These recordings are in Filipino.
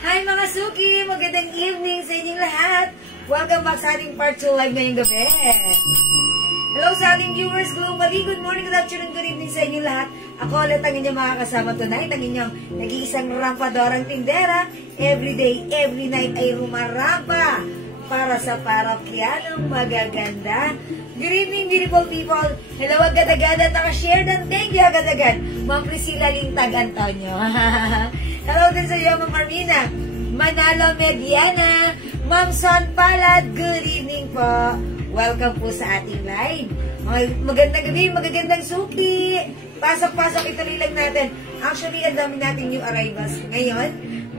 Hi mga Suki! Magandang evening sa inyong lahat! Welcome back sa ating part 2 live ngayong gabi. Hello sa ating viewers globally. Good morning, good afternoon, good evening sa inyong lahat. Ako ulit ang inyong makakasama tonight. Ang inyong nag-iisang rampadorang tindera. Every day, every night ay rumarampa para sa parokyanong magaganda. Good evening, beautiful people. Hello agad-agad at nakashare and thank you agad-agad. Ma'am Priscilla Lintag Antonio. Hello din sa iyo, Ma'am Armina. Manalo Mediana. Ma'am Son Palad, good evening po. Welcome po sa ating live. Magandang gabi, magagandang suki. Pasok-pasok, ituloy lang natin. Actually, ang dami natin new arrivals ngayon.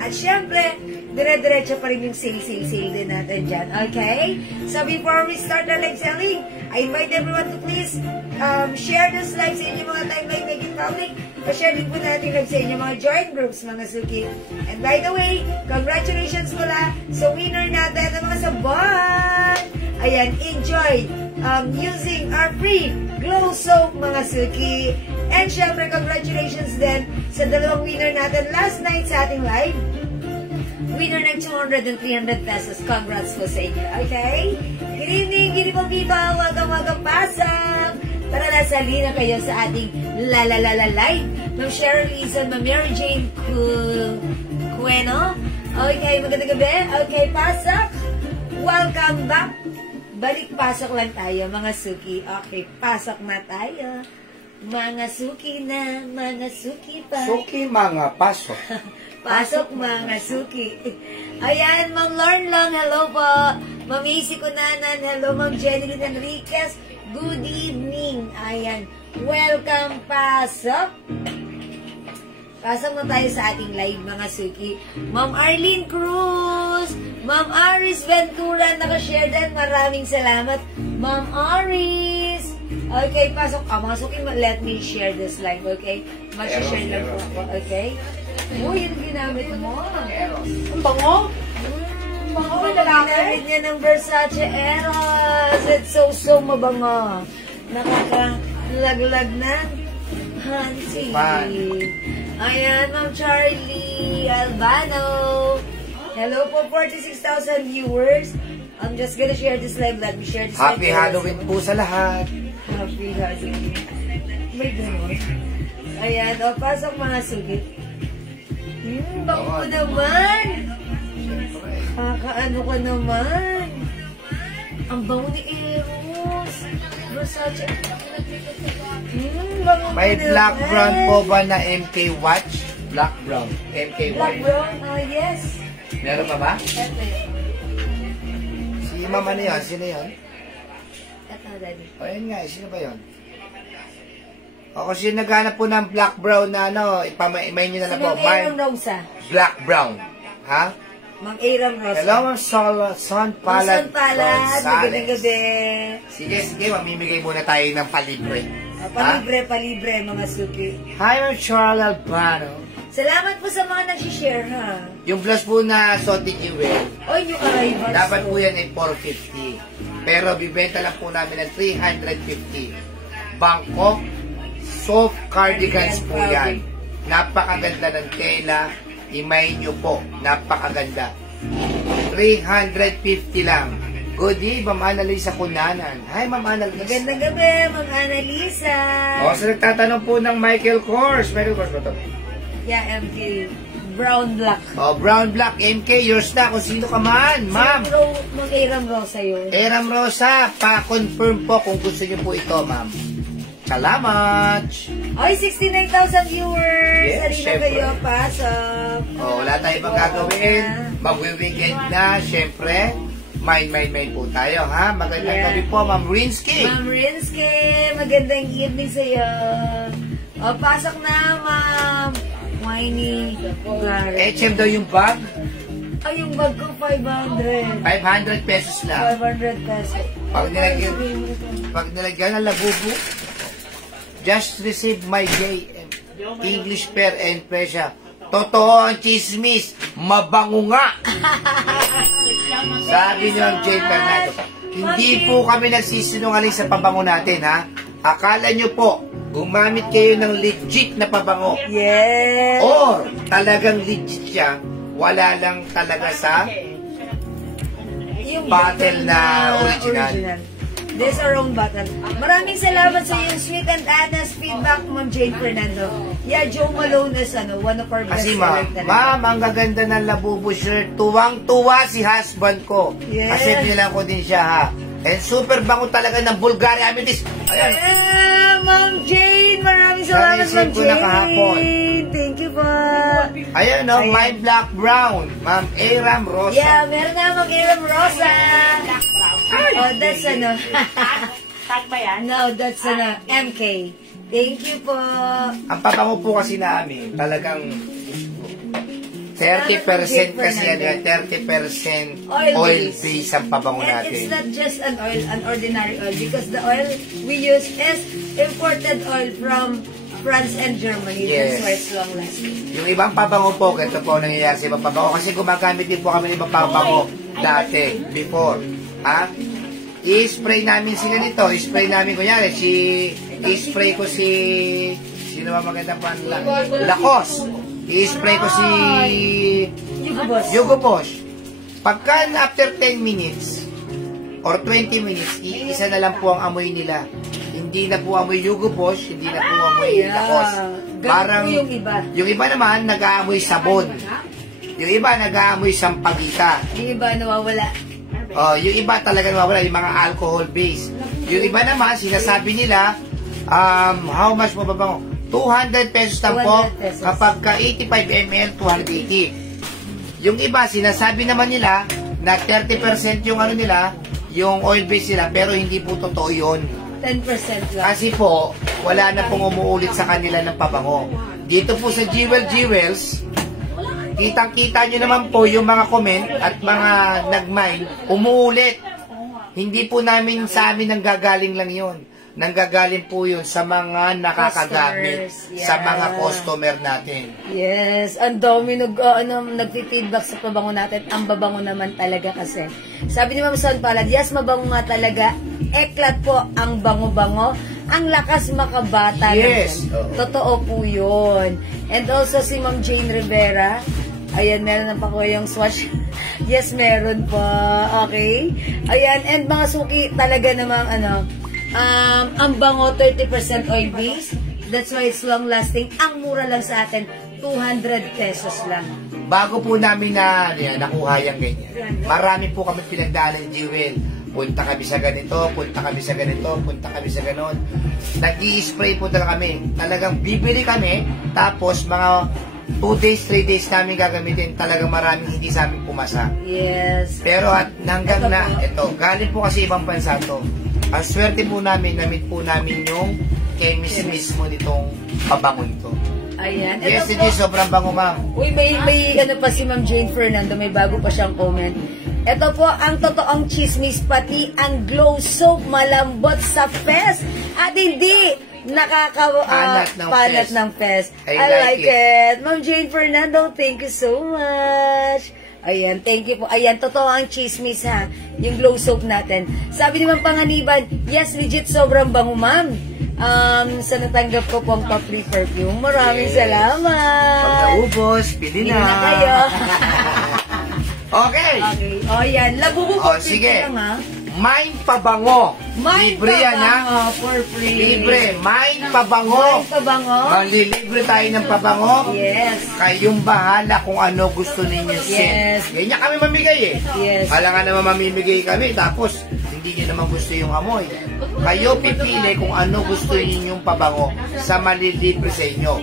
At syempre, dire-diretso pa rin yung sale din natin dyan. Okay? So, before we start our live selling, I invite everyone to please share this live sa inyong mga timeline, make it public. Pa-share din po natin live sa inyong mga join groups, mga suki. And by the way, congratulations mula sa winner natin ng mga sabon. Ayan, enjoy using our free glow soap, mga suki. And syempre, congratulations din sa dalawang winner natin last night sa ating live. Winner ng 200 and 300 pesos. Congrats po sa inyo. Okay? Good evening, beautiful people. Welcome, pasok. Tara na, sali na kayo sa ating live. Ma'am Cheryl Lizon, Ma'am Mary Jane Cueno. Okay, magandang gabi. Okay, pasok. Welcome back. Balik pasok lang tayo, mga suki. Okay, pasok na tayo. Mga suki na, mga suki pa. Suki, mga pasok. Pasok mga suki. Ayan, Ma'am Lorn Long, hello po. Ma'am Isi Kunanan, hello. Ma'am Jenny Enriquez, good evening. Ayan, welcome, pasok. Pasok na tayo sa ating live, mga suki. Ma'am Arlene Cruz, Ma'am Aris Ventura, nakashare din. Maraming salamat, Ma'am Aris. Okay, pasok. Mga suki, let me share this live, okay? Mag-share lang po ako, okay? Uy, yung ginamit mo. Ang bango? Ang bango. Ginamit niya ng Versace Eros. It's so mabango. Nakaka-laglag na. Hansi. Ayan, Ma'am Charlie Albano. Hello po, 46,000 viewers. I'm just gonna share this live. Let me share this live. Happy Halloween po sa lahat. Happy Halloween. May gano'n. Ayan, o, pasok mga sugit. Bango naman. Kakaano ka naman. Ang bango ni Eros. Versace. Bango May ka black naman. brown po ba na MK watch? Black brown. MK Black watch. brown? Yes. Meron pa ba? Ito yun. Si Ma'am ano yun? Sino yun? Ito, Daddy. O yun nga, sino ba yun? O kung naghanap po ng black brown na ano, ipamay nyo na Si po. Ma'am Aram Rosa. Black brown. Ha? Ma'am Aram Rosa. Hello, Ma'am Son Palad. Son Palad. Magandang gabi. Sige, mamimigay muna tayo ng palibre. Palibre, mga suki. Hi, Ma'am Charles Albano. Salamat po sa mga nag-share, ha? Yung plus po na Sotic Jewel, Oy, yung arrivals. dapat po yan ay 450. Pero bibenta lang po namin ng 350. Bangkok soft cardigans po yan. Napakaganda ng tela. Imay nyo po. Napakaganda. 350 lang. Good day, Ma'am Annalisa Kunanan. Hi, Ma'am Annalisa. Magandang gabi, Ma'am Annalisa. O, sa nagtatanong po ng Michael Kors. Michael Kors ba ito? Yeah, MK. Brown black. Oh, brown black, MK, yours na kung sino ka man, ma'am. Mag-Aram Rosa yun. Aram Rosa, pa-confirm po kung gusto niyo po ito, ma'am. Salamat! Ay, 69,000 viewers! Yes, Halina syempre. kayo, pasok! Oh, wala tayong magagawin. Magwi-weekend na, syempre. Mind po tayo, ha? Magandang Yeah. gabi po, Ma'am Rinsky. Ma'am Rinsky, magandang evening sa'yo. O, pasok na, Ma'am. Winnie. HM daw yung bag. Ay, yung bag ko, 500. 500 pesos lang. 500 pesos. Pag nilagyan ng labubo, just receive my JM. English pair and pressure. Totoo ang chismis. Mabango nga. Sabi niyo ang J. Fernando. Hindi po kami nagsisinungaling sa pabango natin, ha? Akala niyo po, gumamit kayo ng legit na pabango. Yes. Or talagang legit siya, wala lang talaga sa Yung bottle na original. This our own bottle. Maraming salamat sa yung sweet and honest feedback, Ma'am Jane Fernando. Yeah, Joe Malone is one of our best Kasi seller ma'am, ang gaganda ng Labubu shirt. Tuwang-tuwa si husband ko. Yes. Kasi nilang ko din siya, ha. And super bango talaga ng Bulgaria Amethyst. Ayan. Yeah, Ma'am Jane! Maraming salamat, Naisip Ma'am ko na kahapon. Jane! Thank you po! Ayan, no, Ayan. my black brown. Ma'am Aram Rosa. Yeah, meron na Ma'am Aram Rosa! Oh, that's Tag ba yan? No, that's MK. Thank you po! Ang pabango po kasi namin, talagang 30% kasi yan, 30% oil base ang pabango And natin. it's not just an oil, an ordinary oil, because the oil we use is imported oil from France and Germany. Yes. That's why it's long lasting. Yung ibang pabango po, ganito po nangyayari sa ibang pabango. Kasi gumagamit din po kami ng ibang pabango dati, before. Ha? I-spray namin si ganito. I-spray namin, kunyari, i-spray ko si... Sino ba magandang panlang? Lacoste. I-spray ko si... Hugo Boss. Hugo Boss. Pagka after 10 minutes or 20 minutes, iisa na lang po ang amoy nila. Hindi na po amoy Hugo Boss, hindi na po amoy Lacoste. Parang yung iba. Yung iba naman, nag-aamoy sabon. Yung iba, nag-aamoy sampagita. Yung iba nawawala. Oh, yung iba talaga nawawala, yung mga alcohol base. Yung iba naman, sinasabi nila, how much mo ba bang? 200 pesos lang po. 200 pesos. Kapag ka 85 ml, 280. Yung iba, sinasabi naman nila na 30% yung ano nila, yung oil base nila, pero hindi po totoo yun. 10% lang. Kasi po, wala na pong umuulit sa kanila ng pabango. Dito po sa Jewels, kitang-kita nyo naman po yung mga comment at mga nag-mine, umuulit. Hindi po namin sa amin nanggagaling lang yun. Nanggagaling po yun sa mga nakakagamit, Customers, yeah. sa mga customer natin. Yes, ang dami nagti-feedback sa pabango natin. Ang babango naman talaga kasi. Sabi ni Ma'am Son Palad, yes, mabango nga talaga. Eklat po ang bango-bango. Ang lakas makabata. Yes. Naman. Totoo po yun. And also si Ma'am Jane Rivera, ayan, meron na pa po yung swatch. Yes, meron po. Okay. Ayan, and mga suki talaga namang ang bango 30% oil base. That's why it's long lasting. Ang mura lang sa atin, 200 pesos lang. Bago po namin nakuha yung ganyan, marami po kami pinagdaan ng Jewel. Punta kami sa ganito, punta kami sa ganito, punta kami sa ganon. Nag-i-spray po talaga kami. Talagang bibili kami, tapos mga 2 days, 3 days namin gagamitin. Talagang maraming hindi sa amin pumasa. Yes. Pero at hanggang na, ito, galing po kasi ibang bansa to. Ang swerte po namin, namit po namin yung chemist mismo nitong pabangon to. Ayan. Yes, Ito hindi, po, sobrang bango, ma'am. uy, may pa si Ma'am Jane Fernando, may bago pa siyang comment. Ito po ang totoong chismis, pati ang glow soap malambot sa fest at hindi Palat ng fest. I I like like it. Ma'am Jane Fernando, thank you so much. Ayan, thank you po. Ayan, totoo ang chismis ha. Yung glow soap natin. Sabi ni Ma'am Panganiban, yes, legit, sobrang bango, ma'am. Sa natanggap ko pong pa-free perfume. Maraming salamat. Pag naubos, pili Hindi na. na kayo. Okay. Okay. O, yan. Labubu O, ko sige. lang, ha? Mind Pabango. Mind Libre yan, ha? pabango for free. Libre. Mind Pabango. Mind pabango. Malilibre tayo ng pabango. Yes. Kayong bahala kung ano gusto ninyo send. Yes. Ganyan kami mamigay eh. Yes. Hala nga naman mamimigay kami, tapos hindi nyo naman gusto yung amoy. Kayo pipili kung ano gusto ninyong pabango sa malilibre sa inyo.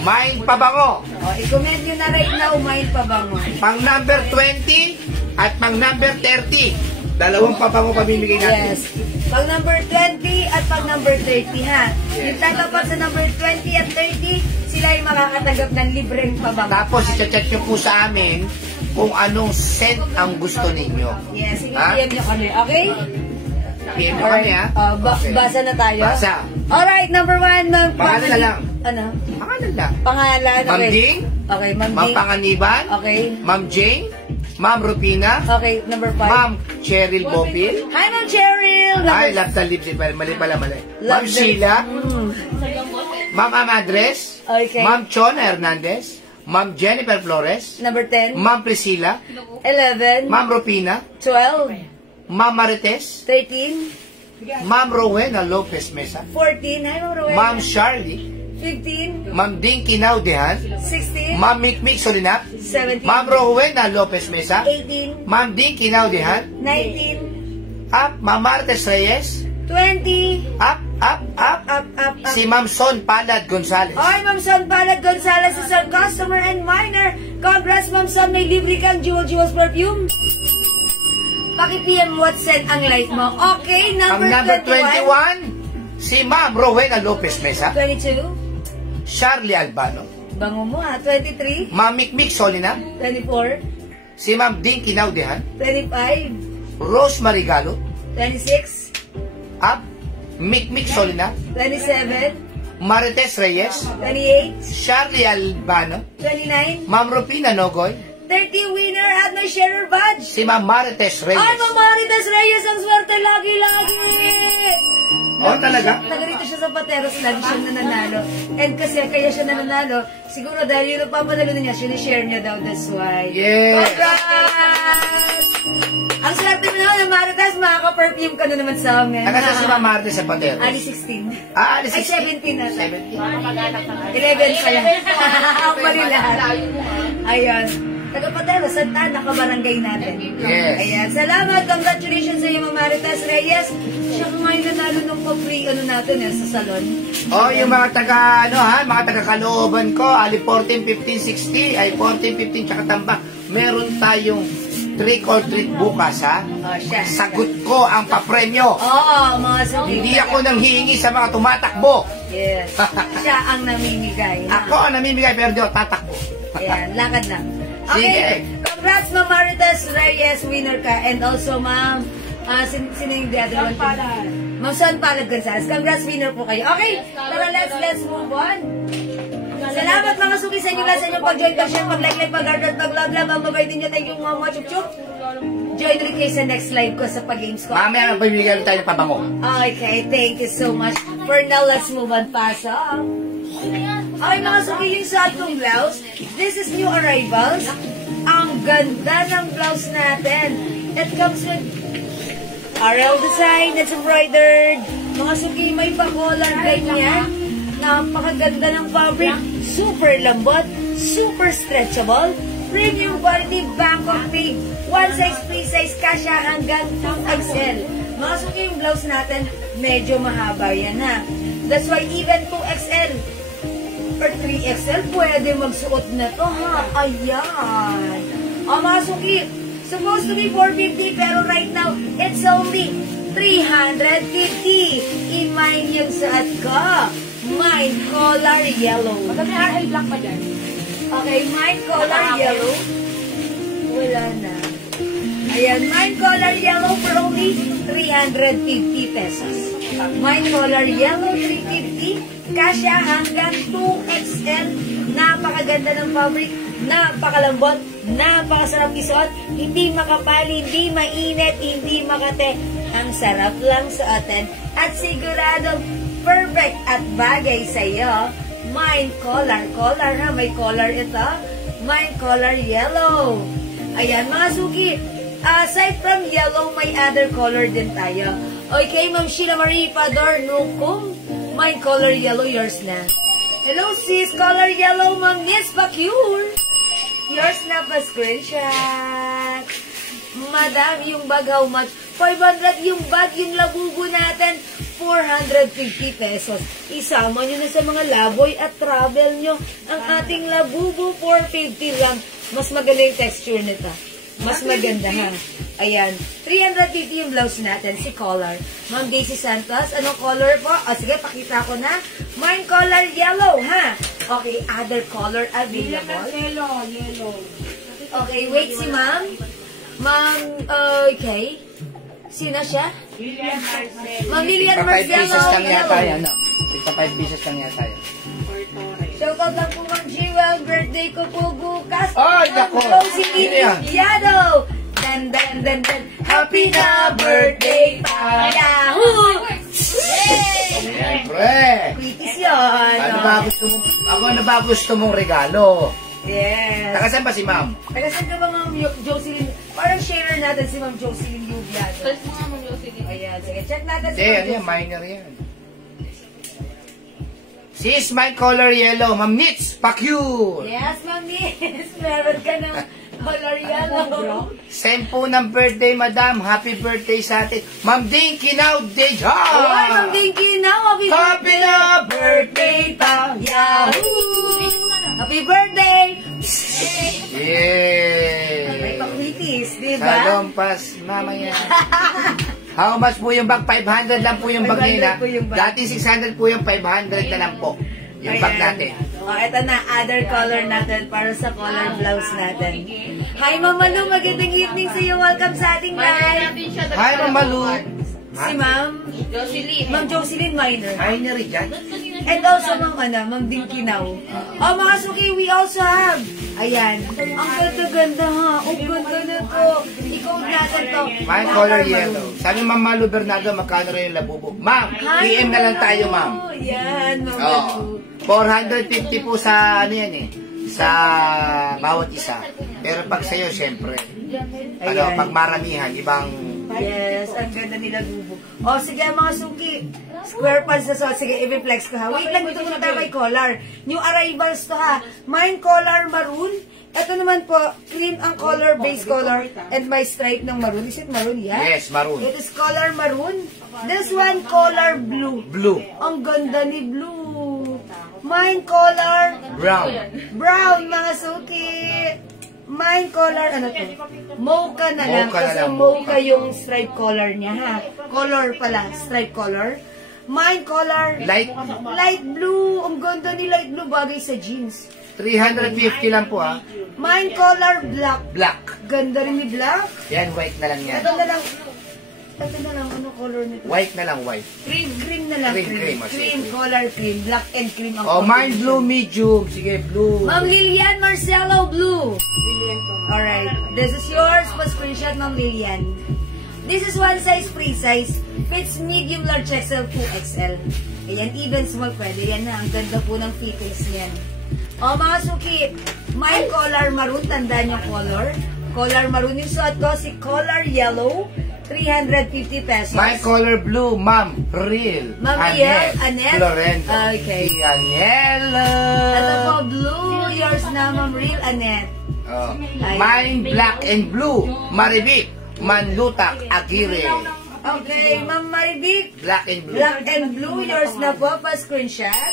Mind Pabango. I-comment nyo na right now, mind pabango. Pang number 20 at pang number 30. Dalawang pabango pamimigay natin. Yes. Pang number 20 at pang number 30, ha? Yung tagapat sa number 20 at 30, sila ay makakatanggap ng libreng pabango. Tapos, i-chat nyo po sa amin kung anong scent ang gusto ninyo. Yes, Ha? i-PM nyo kami, okay? PM nyo kami, ha? Okay. Basa na tayo. Basa. Alright, number 1, Ma'am. Pangalan na lang. Ano? Pangalan lang. Pangalan, Ma'am okay. Ding? Okay, Ma'am Ma'am Ding. Panganiban? Okay. Ma'am Jane? Ma'am Rupina? Okay, number 5. Ma'am Cheryl Bopil? Hi, Ma'am Cheryl. Ay, love the lips. Mali pala, mali. Ma'am Sheila? Ma'am Amadres? Okay. Ma'am Chona Hernandez? Ma'am Jennifer Flores? Number 10. Ma'am Priscilla? 11. Ma'am Rupina? 12. Ma'am Marites? 13. Ma'am Rowena Lopez Mesa? 14. Hi, Ma'am Rowena. Ma'am Charlie? 15. Ma'am Dinky Naudehan? 16. Ma'am Mikmik Solinap? 17. Ma'am Rowena Lopez Mesa? 18. Ma'am Dinky Naudehan? 19. Up, Ma'am Martes Reyes? 20. Up, up, up. Up, up, up. Si Ma'am Son Palad Gonzales. Ay, Ma'am Son Palad Gonzales is our customer and miner. Congrats, Ma'am Son. May libre kang Jewels perfume. Paki-PM what scent ang like mo. Okay, Ang number 21. 21, si Ma'am Rowena Lopez Mesa. 22. Charlie Albano. Bango mo ha. 23. Ma'am Mikmik Solinap. 24. Si Ma'am Dinky Naudehan. 25. Rosemary Galo. 26. Up, Mikmik Solinap. 27. Marites Reyes. 28. Charlie Albano. 29. Ma'am Rupina Nogoy. 30 winner at may sharer badge. Si Ma'am Marites Reyes. Ay, Ma'am Marites Reyes, ang swerte lagi-lagi. Oh, talaga? Taga-rito siya sa Pateros, lagi siya nananalo. And kasi kaya siya nananalo, siguro dahil yung nagpapanalo niya, sinishare niya daw, that's why. Yes. Congrats! Ang swerte mo naman, Marites, makaka-perfume ka na naman sa amin. Nakasa si Ma'am Marites sa Pateros. Ali 16. Ah, alis Ay, 17 na. 17. 11 pala. Ang mali lahat. Ayan. Taga-Patero, Santana, kabarangay natin. Yes. Ayan. Salamat. Congratulations sa iyo, Ma'am Marites Reyes. Siya ngayon nanalo ng pa-free ano natin sa salon. Oh, yung mga taga, mga taga-Calooban ko, ali 14, 15, 60, ay 14, 15, tsaka Tambak. Meron tayong trick or treat bukas, ha? Oh, siya. Sagot ko ang papremyo. Oo, mga sabi. Hindi ako nang hihingi sa mga tumatakbo. Yes. Siya ang namimigay. Ako ang namimigay, pero di ako tatakbo. Ayan, lakad lang. Sige. Okay, congrats, Ma'am Marites Reyes, winner ka. And also, Ma'am, sino yung the other one? Ma'am Son Palad Gonzales. Congrats, winner po kayo. Okay, tara, let's move on. Salamat mga suki sa inyo sa inyong pag-join, pag-share, pag-like, pag-heart, at pag-love. Ang babay din nyo. Thank you, Mama Chup-Chup. Join ulit kayo sa next live ko sa pag-games ko. Mamaya ang pamimigay tayo ng pabango. Okay, thank you so much. For now, let's move on. Pasok. Okay, mga suki, yung sa atong blouse, this is new arrivals. Ang ganda ng blouse natin. It comes with RL design, it's embroidered. Mga suki, may pa-collar ganyan. Napakaganda ng fabric. Super lambot, super stretchable. Premium quality Bangkok made. One size, free size, kasya hanggang 2XL. Mga suki, yung blouse natin, medyo mahaba yan ha. That's why even 2XL or 3XL, pwede magsuot na to ha. Ayan. O mga suki, supposed to be 450 pero right now, it's only 350. I-mine yung saat ka. Mine color yellow. Maganda RL black pa dyan. Okay, mine color yellow. Wala na. Ayan, mine color yellow for only 350 pesos. Mine color yellow, 350. Kasya hanggang 2XL. Napakaganda ng fabric. Napakalambot. Napakasarap isuot. Hindi makapali, hindi mainit, hindi makate. Ang sarap lang suotin. At siguradong perfect at bagay sa'yo. Mine color. Color ha, may color ito. Mine color yellow. Ayan, mga suki. Aside from yellow, may other color din tayo. Okay, Ma'am Sheila Marie Pador, Nukum. My color yellow, yours na. Hello sis, color yellow, Ma'am Yes Pacure. Yours na pa screenshot. Madam, yung bag how much? 500 yung bag, yung labubo natin, 450 pesos. Isama nyo na sa mga laboy at travel nyo. Ang ating labubo, 450 lang. Mas maganda yung texture nito. Mas maganda ha. Ayan. 350 yung blouse natin, si color. Ma'am Daisy Santos, anong color po? O sige, pakita ko na. Mine color yellow, ha? Okay, other color available. Yellow. Okay, wait si ma'am. Ma'am, okay. Sino siya? Lilian Marcelo. Ma'am Lilian 5 Marcelo. pieces lang yata yan, no? 5 pieces lang yata yan. Shoutout lang po Ma'am Jewel. Birthday ko po bukas. Ay, nako. Rosie Yado. Dan. Happy na birthday pa. Yahoo! Yay! Siyempre. Quitis yun. Ano ba gusto mong regalo? Yes. Tagasan ba si ma'am? Tagasan ka ba Ma'am Jocelyn? Parang share natin si Ma'am Jocelyn Yubiado. Tapos mga Ma'am Jocelyn. Ayan, sige. Check natin si Hindi, Ma'am ano yan? Jocelyn. Minor yan. Sis, my color yellow. Ma'am Nits, Pacure. Yes, Ma'am Miss. Meron ka ng color yellow. Same po ng birthday, madam. Happy birthday sa atin. Ma'am Dinky now, Deja. Ay, Ma'am Dinky now. Happy na birthday pa. Yahoo! Happy birthday! Yay! May pakwitis, di Sa ba? lompas, mamaya. How much po yung bag? 500 lang po yung bag 500 nila. po yung bag. Dati 600 po yung 500 na lang po. Yung bag natin. O, ito na, other color natin para sa color blouse natin. Hi, Mama Lu. Magandang evening sa iyo. Welcome sa ating live. Hi, Mama Lu. Si Ma'am Jocelyn. Ma'am Jocelyn Minor. Hi, na rin dyan. And also, Ma'am Dinky now. Oh, mga suki, we also have. Ayan. Ang ganda-ganda ha. Ang ganda na to. I-code natin to. My color yellow. Sabi Ma'am Malu Bernardo, magkano rin yung labubo? Ma'am, PM na lang tayo, ma'am. Yan, Ma'am Oh, Malu. 450 po sa ano yan eh. Sa bawat isa. Pero pag sa'yo, syempre. Ano, Ayan. pag maramihan, ibang... Yes, ang ganda nila bubo. O, sige mga suki. Square pants na so. Sige, i-reflex ko ha. Wait lang, dito muna tayo kay color. New arrivals to ha. Mine color maroon. Ito naman po, cream ang color, base color, and my stripe ng maroon. Is it maroon? Yeah? Yes, maroon. It is color maroon. This one, color blue. Blue. Ang ganda ni blue. Mine color Brown. brown, mga suki. Mine color, ano to? Mocha na lang. Mocha na Kasi lang, mocha mocha. yung stripe color niya, ha? Color pala, stripe color. Mine color, Light light blue. Ang ganda ni light blue, bagay sa jeans. 350 lang po ha. Mine color, black. Black. Ganda rin ni black. Yan, white na lang yan. Ito na lang, ano color nito? White na lang, white. Cream na lang. Cream, Cream, color cream. Black and cream ang Oh, color mine nito. blue medium. Sige, blue. Ma'am Lilian Marcelo Blue. Alright. This is yours. Pa-screenshot, Ma'am Lilian. This is one size, free size. Fits medium, large XL, 2XL. Ayan, even small pwede. Yan na. Ang ganda po ng fittings niyan. O, mga suki. My color maroon. Tandaan yung color. Color maroon yung suot ko. Si color yellow. 350 pesos. My color blue, ma'am. Real. Ma'am Riel, Annette. Lorenzo. Okay. Yellow. Ito po, blue. Yours na, Ma'am Real, Annette. Oh. Mine black and blue. Maribik. Manlutak. Aguirre. Okay, Ma'am Maribik. Black and blue. Black and blue, yours na po, pa-screenshot.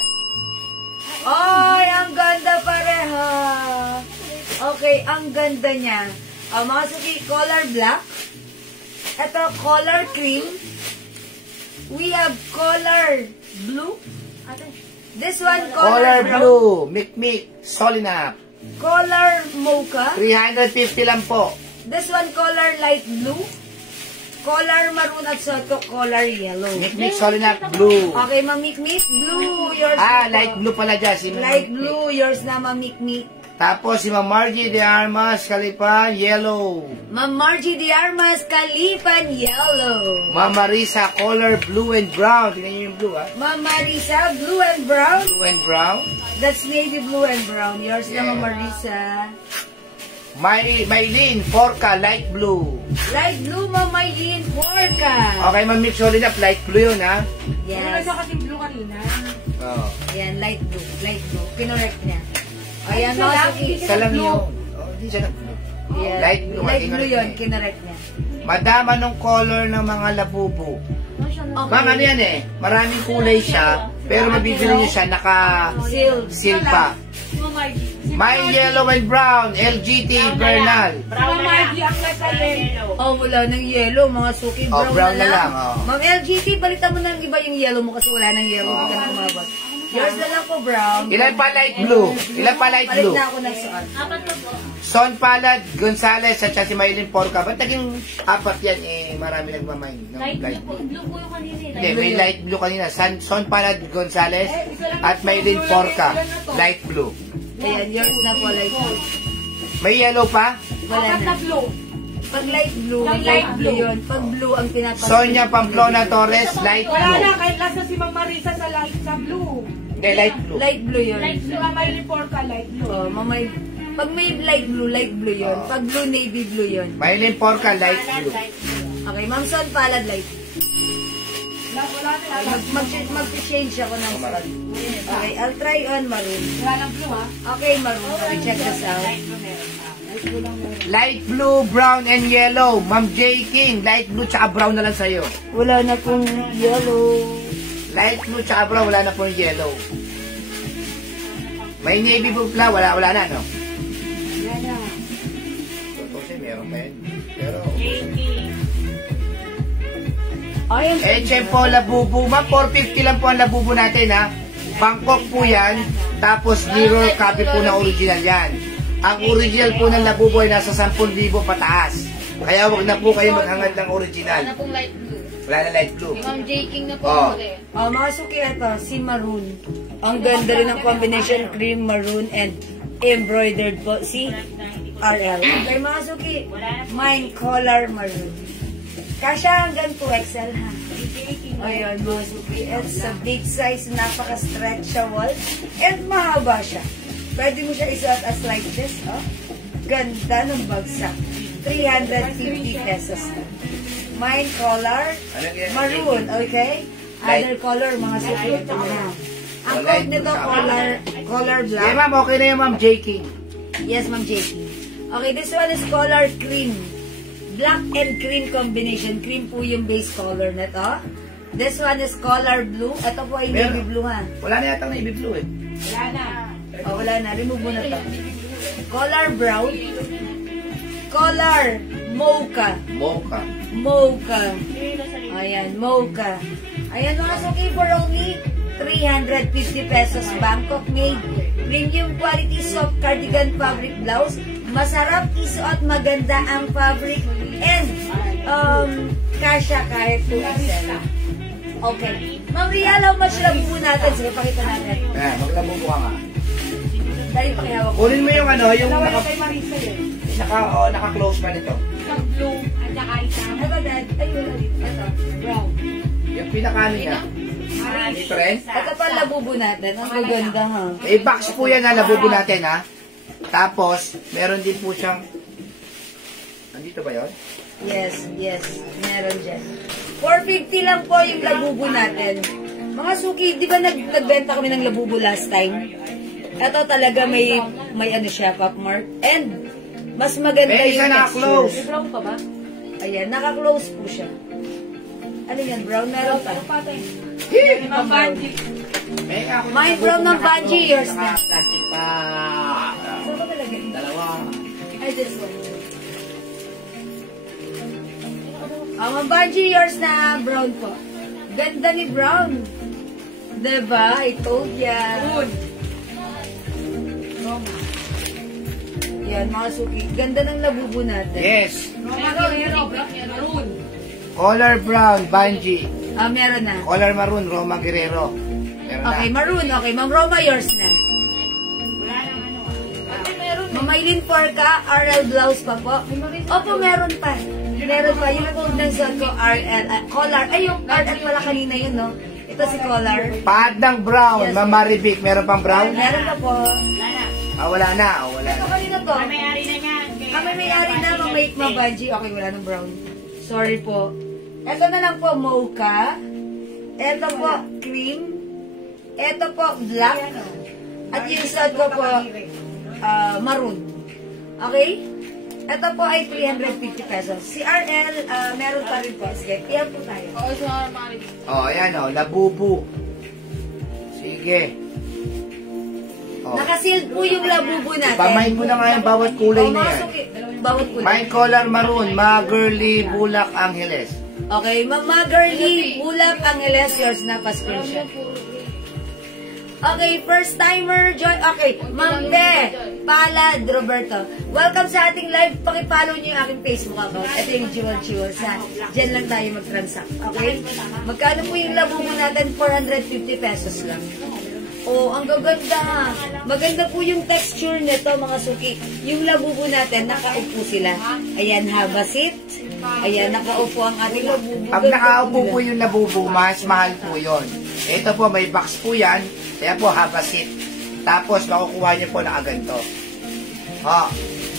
Ay, ang ganda pareha. Okay, ang ganda niya. Mga suki, color black. Ito, color cream. We have color blue. This one, Color brown. blue. Mikmik. Solinap. Color mocha. 350 lang po. This one, color light blue. Color maroon at soto, color yellow. Mikmik Solinap blue. Okay, mamikmik, blue, yours Ah, na po. light blue pala dyan. Si Light Mikmik. blue, yours na mamikmik. Tapos si Ma'am Margie de Armas, Kalipan, yellow. Ma'am Margie de Armas, Kalipan, yellow. Ma'am Marisa, color blue and brown. Tingnan niyo yung blue, ha? Ma'am Marisa, blue and brown. Blue and brown. That's navy blue and brown. Yours na, Yeah. Ma'am Marisa. Maylin, Porca, light blue. Light blue, Mamaylin Porca. Okay, ma'am, mix solid up. Light blue yun, ha? Yes. kasing blue kanina. Oo. Ayan, light blue. Light blue. Kinorect niya. Ayan, Isa lang, mga suki. Isa lang yun. Oh, hindi siya nag-blue. Ayan. Light blue, Light kinorect blue yun. niya. Kinorect niya. Madama nung color ng mga labubo. Okay. Ma'am, ano yan eh? Maraming kulay siya, pero mabibili niyo siya Sealed. naka-seal pa. My yellow and brown, LGT, Bernal. Brown na lang. Ang nasa yellow. Oh, wala nang yellow, mga suki. Oh, Brown, brown na na lang. lang, oh. Ma'am LGT, balitan mo na ang iba yung yellow mo kasi wala nang yellow. Hindi ka na umabot. Yours na lang po, brown. Ilan pa light blue? Ilan pa light Palit blue? na ako ng suot. Son Palad, Gonzales, at si Maylin Porca. Ba't naging apat yan eh? Marami nagmamain. No? Light blue. Blue po yung kanina. Hindi, may light blue kanina. Son Palad, Gonzales, at Maylin Porca. Light blue. Ayan, yours na po, light blue. May yellow pa? Wala na. blue. Pag light blue, Pag light light blue blue. yun. Pag blue ang pinapag... Sonia Pamplona Torres, light Wala na, blue. kahit last na si Ma'am Marisa sa light sa blue. Hindi, light blue. Light blue yun. Light blue, ang may report ka, light blue. Oh, mamay... Pag may light blue yun. Pag blue, navy blue yun. Maylin Porca, light blue. Okay, Ma'am Son Palad, light. Wala na, Mag-change ako ng suot. Okay, I'll try on maroon. wala ng blue ha. Okay, maroon. Okay, check this out. Light blue, brown, and yellow. Ma'am J. King, light blue tsaka brown na lang sa'yo. Wala na pong yellow. Light blue tsaka brown, wala na pong yellow. May navy blue pala, wala na, no? Wala na. Totoo siya, meron pa yun. Pero, Ay, ang po, labubo. Ma'am, 450 lang po ang labubo natin, ha? Bangkok po yan. Tapos, mirror copy po na original yan. Ang original po ng labubo ay nasa 10,000 pataas. Kaya wag na po kayo maghangad ng original. Wala na pong light blue. Wala na light blue. Ma'am J. King na po. Oh. mga suki ito, si maroon. Ang ganda rin ng combination, cream, maroon, and embroidered po, si RL. Okay, mga suki, mine color maroon. Kasya hanggang 2XL ha. Ayun, mga suki. It's a big size, napaka-stretchable, and mahaba siya. Pwede mo siya isuot as like this, oh. Ganda ng bagsak. 350 pesos na. Mine color, maroon, okay? Other color, mga suki. Ito na. Ang code nito, color black. Yeah, ma'am, okay na yan, ma'am J. King. Yes, Ma'am Jakey. Okay, this one is color cream. Black and cream combination. Cream po yung base color na to. This one is color blue. Ito po ay navy blue ha. Wala na yatang navy blue, eh. Wala na. Oh, wala na. Remove mo na to. Color brown. Color mocha. Mocha. Mocha. Ayan, mocha. Ayan mga suki for only 350 pesos. Bangkok made. Premium quality soft cardigan fabric blouse. Masarap isuot, maganda ang fabric. And, kasya kahit 2XL. Okay. Ma'am Rial, how much lang po natin? Sige, pakita natin. Ayan, maglabubo ka nga. Dali pakihawak ko. Kunin mo yung ano, yung Wala kay Marisa eh. naka-close pa nito. Isang blue at saka isang Ito, Dad. Ay, wala dito. Ito. brown. Yung pinakano niya. Dito rin. Ito pa labubo natin. Ang gaganda ha. I-box po yan na labubo natin, ha? Tapos, meron din po siyang... Andito ba yun? Yes, yes. Meron dyan. 450 lang po yung labubo natin. Mga suki, di ba nagbenta kami ng labubo last time? Ito talaga may ano siya, pop mark. And, mas maganda May isa yung naka-close. texture. Brown pa ba? Ayan, naka-close po siya. Ano yan, brown? Meron pa. Patay. Hey! Ma'am Banji. Mine brown ng Banji, yours na. Plastic pa. Saan ba talaga? Dalawa. Ay, this one. Ang Banji, yours na brown po. Ganda ni brown. Diba? I told ya. Good. Yan, mga suki. Ganda ng labubo natin. Yes. Maroon. Color brown, Banji. Meron na. Color maroon, Roma Guerrero. Meron na. Okay, maroon. Okay, Ma'am Roma, yours na. Mamaylin Porca, RL blouse pa po. Opo, meron pa. Meron pa. Yung code ng suot ko, RL. Collar. Ay, yung RL pala kanina yun, no? Ito si collar. Pad ng brown, Yes. Ma'am Maribik. Meron pang brown? Meron pa po. Ah, wala na. Oh, wala Ito na. kanina to. May-ari na yan. Kami may-ari na, mamake mabanji. Okay, wala ng brown. Sorry po. Ito na lang po, mocha. Ito po, cream. Ito po, black. At yung isa ko po, maroon. Okay? Ito po ay 350 pesos. Si RL, meron pa rin po. Sige, PM po tayo. Oo, so, mga Ayan labubu. Sige. Nakasealed po yung labubo natin. Pamain mo na nga yung bawat kulay na yan. Bawat kulay. My color maroon, Girly Bulak Angeles. Okay, Mama Girly, Bulak Angeles, yours na pa-screenshot. Okay, first timer, Joy. Okay, Ma'am Be, Palad, Roberto. Welcome sa ating live. Pakipollow niyo yung aking Facebook account. Ito yung Jewel sa. Diyan lang tayo mag-transact. Okay? Magkano po yung labubo natin? 450 pesos lang. Oh, ang gaganda. Maganda po yung texture nito, mga suki. Yung labubo natin, nakaupo sila. Ayan, have a seat. Ayan, nakaupo ang ating labubo. Pag nakaupo po yung labubo, mas mahal po yun. Ito po, may box po yan. Kaya po, have a seat. Tapos, makukuha niyo po na aganto.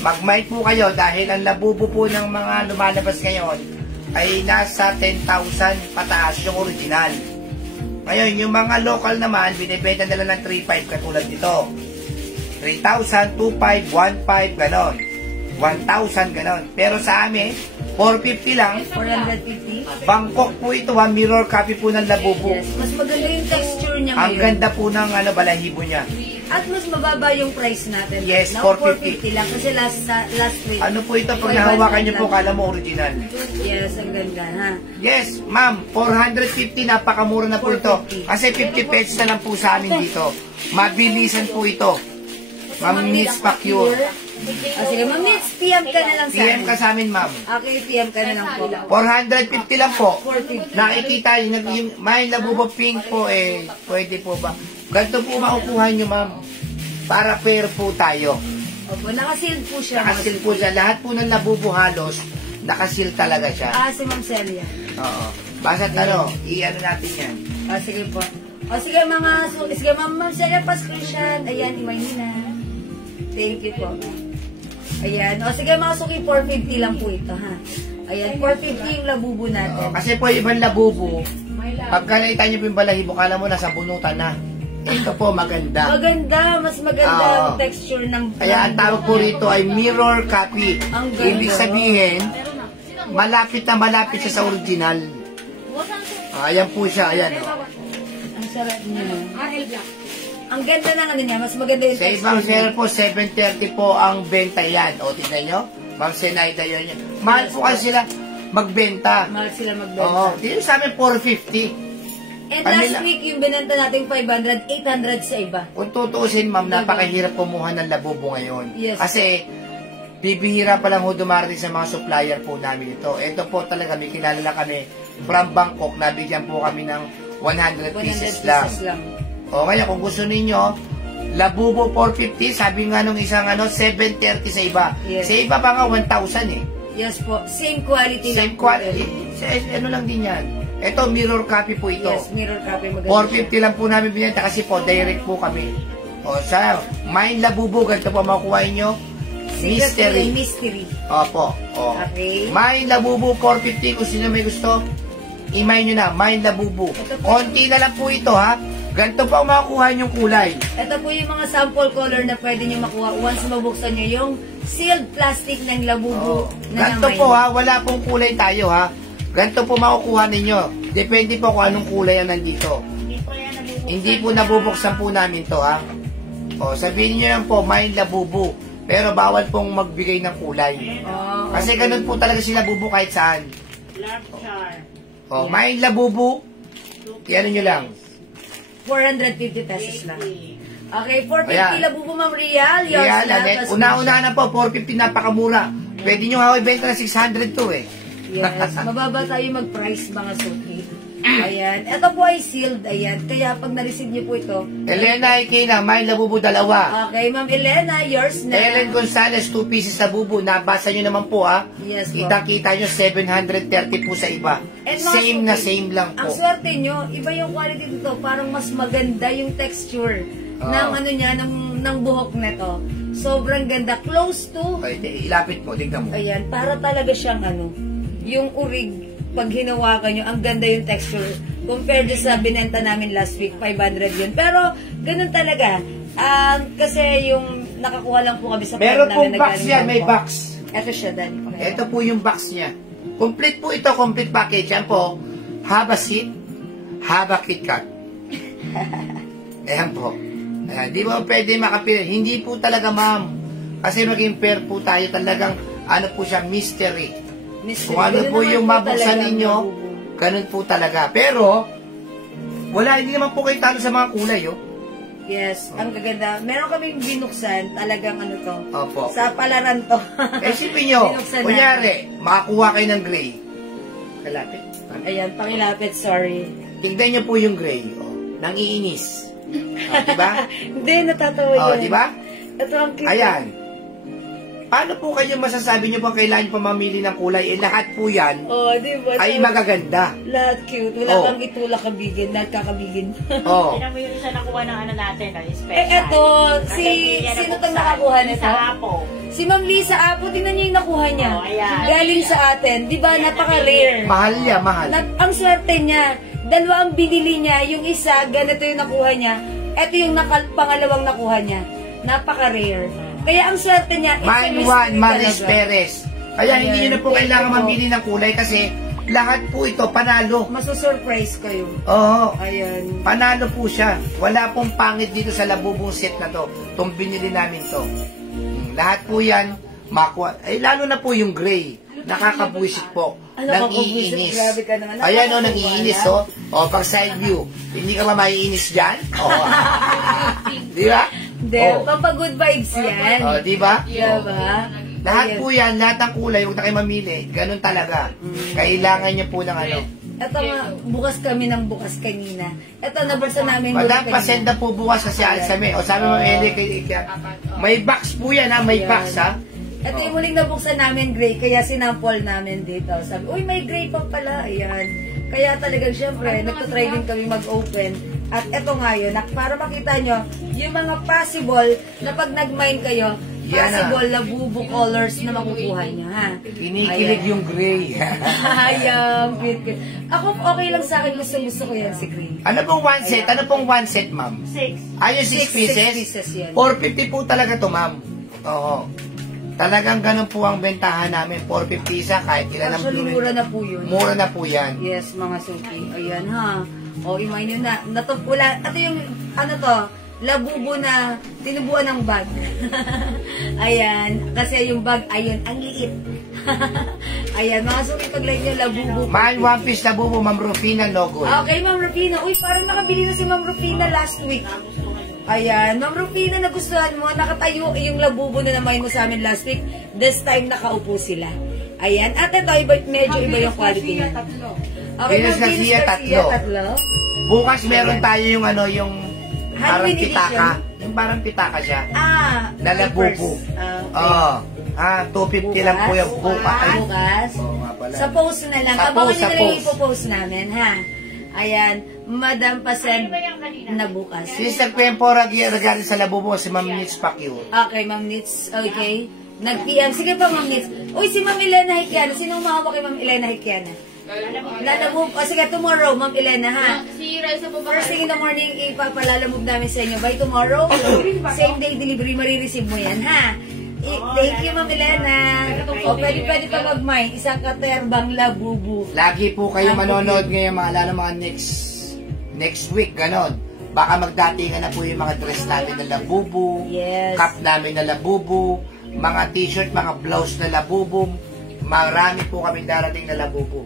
Mag-mic po kayo dahil ang labubo po ng mga lumalabas ngayon ay nasa 10,000 pataas yung original. Ngayon, yung mga local naman, binibenta nila ng 3,500 katulad nito. 3,000, 2,500, 1,500, ganon. 1,000, ganon. Pero sa amin, 450 lang. 450. Bangkok po ito, mirror copy po ng labubo. Yes, mas maganda yung texture niya Ang ngayon. ganda po ng balahibo niya. At mas mababa yung price natin. Yes, Now, 450 lang. Kasi last week. Ano po ito pag nahawakan niyo po, kala mo original. Yes, ang ganda, ha? Yes, ma'am, 450, napakamura na po ito. Kasi 50 pesos na lang po sa amin dito. Mabilisan po ito. Ma'am Miss Pacure. Sige, Ma'am Nits, PM ka na lang sa PM ka sa amin, ma'am. Okay, PM ka na lang po. 450 lang po. 450. Nakikita yung may labubo pink po pwede po ba? Ganito po makukuha nyo, ma'am. Para fair po tayo. Opo, nakasealed po siya. Nakasil po siya. Lahat po ng labubo halos, nakasil talaga siya. Si Ma'am Celia. Oo. Basta i-ano natin yan. Sige po. Sige sige Ma'am Celia, pa-screenshot. Ayan, imay na. Thank you po. Ayan. Sige mga suki, 450 lang po ito, ha? Ayan, 450 yung labubo natin. Kasi po ibang labubo, pagka nakita nyo po yung balahibo, kala mo nasa bunutan na. Ito po, maganda. Maganda, mas maganda yung texture ng... Kaya ang tawag po rito ay mirror copy. Ang ganda. Ibig sabihin, malapit na malapit siya sa original. Ayan po siya, ayan. Ang sarap niya. RL Black. Ang ganda ng ano niya, mas maganda yung Sa ibang seller po, 730 po ang benta yan. O, tignan nyo. Ma'am Senaida yun yan. Mahal po kasi sila magbenta. mahal sila magbenta. Oo. Dito sa amin, 450. And last week, yung binenta natin 500, 800 sa iba. Kung tutuusin, ma'am, napakahirap kumuha ng labubo ngayon. Yes. Kasi, bibihira pa lang ho dumarating sa mga supplier po namin ito. Ito po talaga, may kilala kami from Bangkok, nabigyan po kami ng 100 pieces lang. O ngayon, kung gusto ninyo, labubo 450, sabi nga nung isang 730 sa iba. Yes. Sa iba pa nga 1,000 eh. Yes po, same quality lang Same po. quality. Ano lang din yan. Ito, mirror copy po ito. Yes, mirror copy maganda. 450 lang po namin binenta kasi po, direct po kami. O, sa Mine Labubo, ganito po makukuha nyo. Mystery. Mystery. Opo. O. Okay. Mine Labubo 450, kung sino may gusto, i-mine nyo na, Mine Labubo. Konti na lang po ito, ha. Ganito po ang makukuha yung kulay. Ito po yung mga sample color na pwede nyo makuha once mabuksan nyo yung sealed plastic ng labubo na Ganito po, ha. Wala pong kulay tayo, ha. Ganito po makukuha ninyo. Depende po kung anong kulay ang nandito. Hindi po nabubuksan po namin to, ha. O, sabihin nyo yan po, Mine Labubo. Pero bawal pong magbigay ng kulay. Oh, Kasi ganun po talaga sila bubo kahit saan. O, Mine Labubo. Yan nyo lang. 450 pesos lang. Okay, 450 Ayan. labubo, Ma'am Rial. Yours Kaya, na, Lanet, plus una-una na po, 450 napakamura. Pwede nyo nga ibenta na 600 to eh. Yes, mababa tayo mag-price mga suki. Ayan. Ito po ay sealed. Ayan. Kaya pag na-receive niyo po ito. Elena Ikina, Mine Labubo 2. Okay, Ma'am Elena, yours na. Ellen Gonzalez, 2 pieces Labubo. Nabasa nyo naman po, ha. Yes po. Kitang-kita nyo, 730 po sa iba. And mga Same na suki, same lang Ang po. swerte nyo, iba yung quality dito. Parang mas maganda yung texture ng ano niya, ng buhok nito. Sobrang ganda. Close to. Okay, ilapit mo, tignan mo. Ayan, para talaga siyang yung urig, pag hinawakan nyo, ang ganda yung texture. Compared sa binenta namin last week, 500 yun. Pero, ganun talaga. Kasi yung nakakuha lang po kami sa Meron pong na box galing yan, may Bangkok. box. Ito siya, Dani. Ito po yung box niya. Complete po ito, complete package. Yan po, haba seat, haba KitKat. Ayan po. Ayan, di ba pwede makapili? Hindi po talaga, ma'am. Kasi maging fair po tayo talagang, ano po siya, mystery. Kung ano po yung mabuksan ninyo, ganun po talaga. Pero, wala, hindi naman po kayo talo sa mga kulay, oh. Yes, ang gaganda. Meron kaming binuksan, talagang to. Opo. Sa palaran to. Isipin nyo, Binuksan kunyari, makakuha kayo ng gray. Kalapit. Ayan, pangilapit, sorry. Tignan nyo po yung gray, oh. Nangiinis. Oh, diba? Hindi, natatawa Oh, yun. diba? Ito ang cute. Ayan. Paano po kayo masasabi nyo po kailangan nyo pa mamili ng kulay? Lahat po yan Oh, di ba? ay magaganda. Lahat cute. Wala Oh. kang itulak kabigin. Lahat kakabigin. Oh. Tignan mo yung isa nakuha ng natin, special. Eto, sino tong nakakuha nito? Sa Apo. Si Ma'am Lisa Apo, tingnan niyo yung nakuha niya. Oh, ayan. Galing sa atin. Di ba, napaka-rare. Mahal niya, mahal. Ang swerte niya, dalawa ang binili niya. Yung isa, ganito yung nakuha niya. Ito yung pangalawang nakuha niya. Napaka-rare. Kaya ang swerte niya, Manuan Maris Perez. Kaya Ayan. hindi nyo na po kailangan Ito. mamili ng kulay kasi lahat po ito panalo. Maso-surprise kayo. Oo. Ayan. Panalo po siya. Wala pong pangit dito sa labubong set na to. Itong binili namin to. Lahat po yan, makuha. Eh, lalo na po yung gray. Nakakabuisit po. Nakakabuisit, grabe ka naman. Ayan o, nangiinis o. O, pag side view. Hindi ka ba maiinis dyan? O. Di ba? Hindi, pampagood vibes yan. O, di ba? Diba? Lahat Ayan. po yan, lahat ng kulay, huwag na kayo mamili. Ganun talaga. Kailangan nyo po ng ano. Ito nga, bukas kami ng bukas kanina. Ito, nabasa namin Madam, kanina. pasenda po bukas kasi Alsame. O sabi mo, Eli, may box po yan ha, may box ha. Ito yung muling nabuksan namin gray, kaya sinample namin dito. Sabi, uy, may gray pa pala. Ayan. Kaya talagang syempre, nagtatry din kami mag-open. At ito nga yun, para makita nyo, yung mga possible na pag nag-mine kayo, Yan possible na bubu colors na makukuha nyo, ha? Kinikilig yung gray. Ayan, cute. Ako, okay lang sa akin, gusto ko yan si gray. Ano pong one set? Ano pong one set, ma'am? 6. Ayun, 6 pieces? 6 pieces yan. 450 po talaga to, ma'am. Oo. Talagang ganun po ang bentahan namin. 450 isa, kahit ilan ang Actually, mura na po yun. Mura na po yan. Yes, mga suki. Ayan, ha? O, imay nyo na. Natupula. Ito yung, ano to, labubo na tinubuan ng bag. Ayan. Kasi yung bag, ayun, ang liit. Ayan, mga suki, pag-like nyo, labubo. Man, one piece na bubo, Ma'am Rufina Nogoy. Okay, Ma'am Rufina. Uy, parang nakabili na si Ma'am Rufina last week. Ayan, Ma'am Rufina, nagustuhan mo. Nakatayo yung labubo na namayin mo sa amin last week. This time, nakaupo sila. Ayan. At ito, medyo iba yung quality niya. Okay, Venus Ma'am Garcia, tatlo. Bukas meron tayo yung ano, yung parang Handmade pitaka. Yung parang pitaka siya. Na labubo. Oo. 250 lang po yung buka. Ay, Bukas. oo nga pala. Sa post na lang. Sa Abangan post, nyo sa na lang post. ipopost namin, ha? Ayan. Madam Pasend na bukas. Sister Pempora, regarding sa labubo, si Ma'am Nitz Pacquiao. Okay, Ma'am Nitz. Okay. Nag-PM. Sige pa, Ma'am Nitz. Uy, si Ma'am Elena Hikiana. Sino umahawak kay Ma'am Elena Hikiana? Lalamove. O sige, tomorrow, Ma'am Elena, ha? Si Raisa po ba? First thing in the morning, ipapalalamove namin sa inyo. By tomorrow, same day delivery, marireceive mo yan, ha? Thank you, Ma'am Elena. O, pwede pa mag-mine. Isang katerbang labubu. Lagi po kayo manonood ngayon, lalo mga next week, ganon. Baka magdatingan na po yung mga dress natin na labubu, Yes. cap namin na labubu, mga t-shirt, mga blouse na labubu. Marami po kami darating na labubu.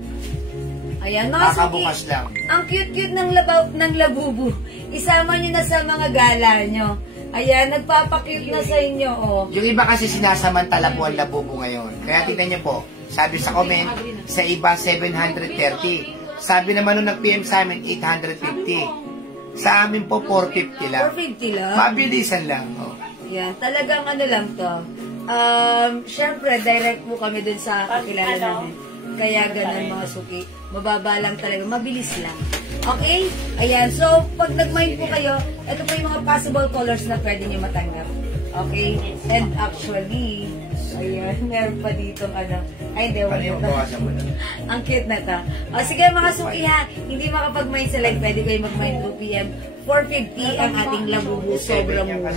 Ayan, mga suki. Kakabukas lang. Ang cute-cute ng labubu. Isama nyo na sa mga gala nyo. Ayan, nagpapakute na sa inyo, oh. Yung iba kasi sinasamantala po ang labubu ngayon. Kaya tingnan niyo po, sabi sa comment, sa iba 730. Sabi naman nung nag-PM sa amin, 850. Sa amin po, 450 lang. 450 lang. Mabilisan lang. Oh. Yan, talagang ano lang to. Syempre, direct po kami dun sa kakilala namin. Kaya ganun mga suki. Mababa lang talaga. Mabilis lang. Okay? Ayan. So, pag nag-mind po kayo, ito po yung mga possible colors na pwede nyo matanggap. Okay? And actually, ayan, meron pa dito ay hindi, Ano yung bawasan mo na? ang cute na to. O sige mga suki ha, hindi makapag-mine sa live, pwede kayo mag-mine 2 p.m. 450 ang ating labubu, sobrang mura.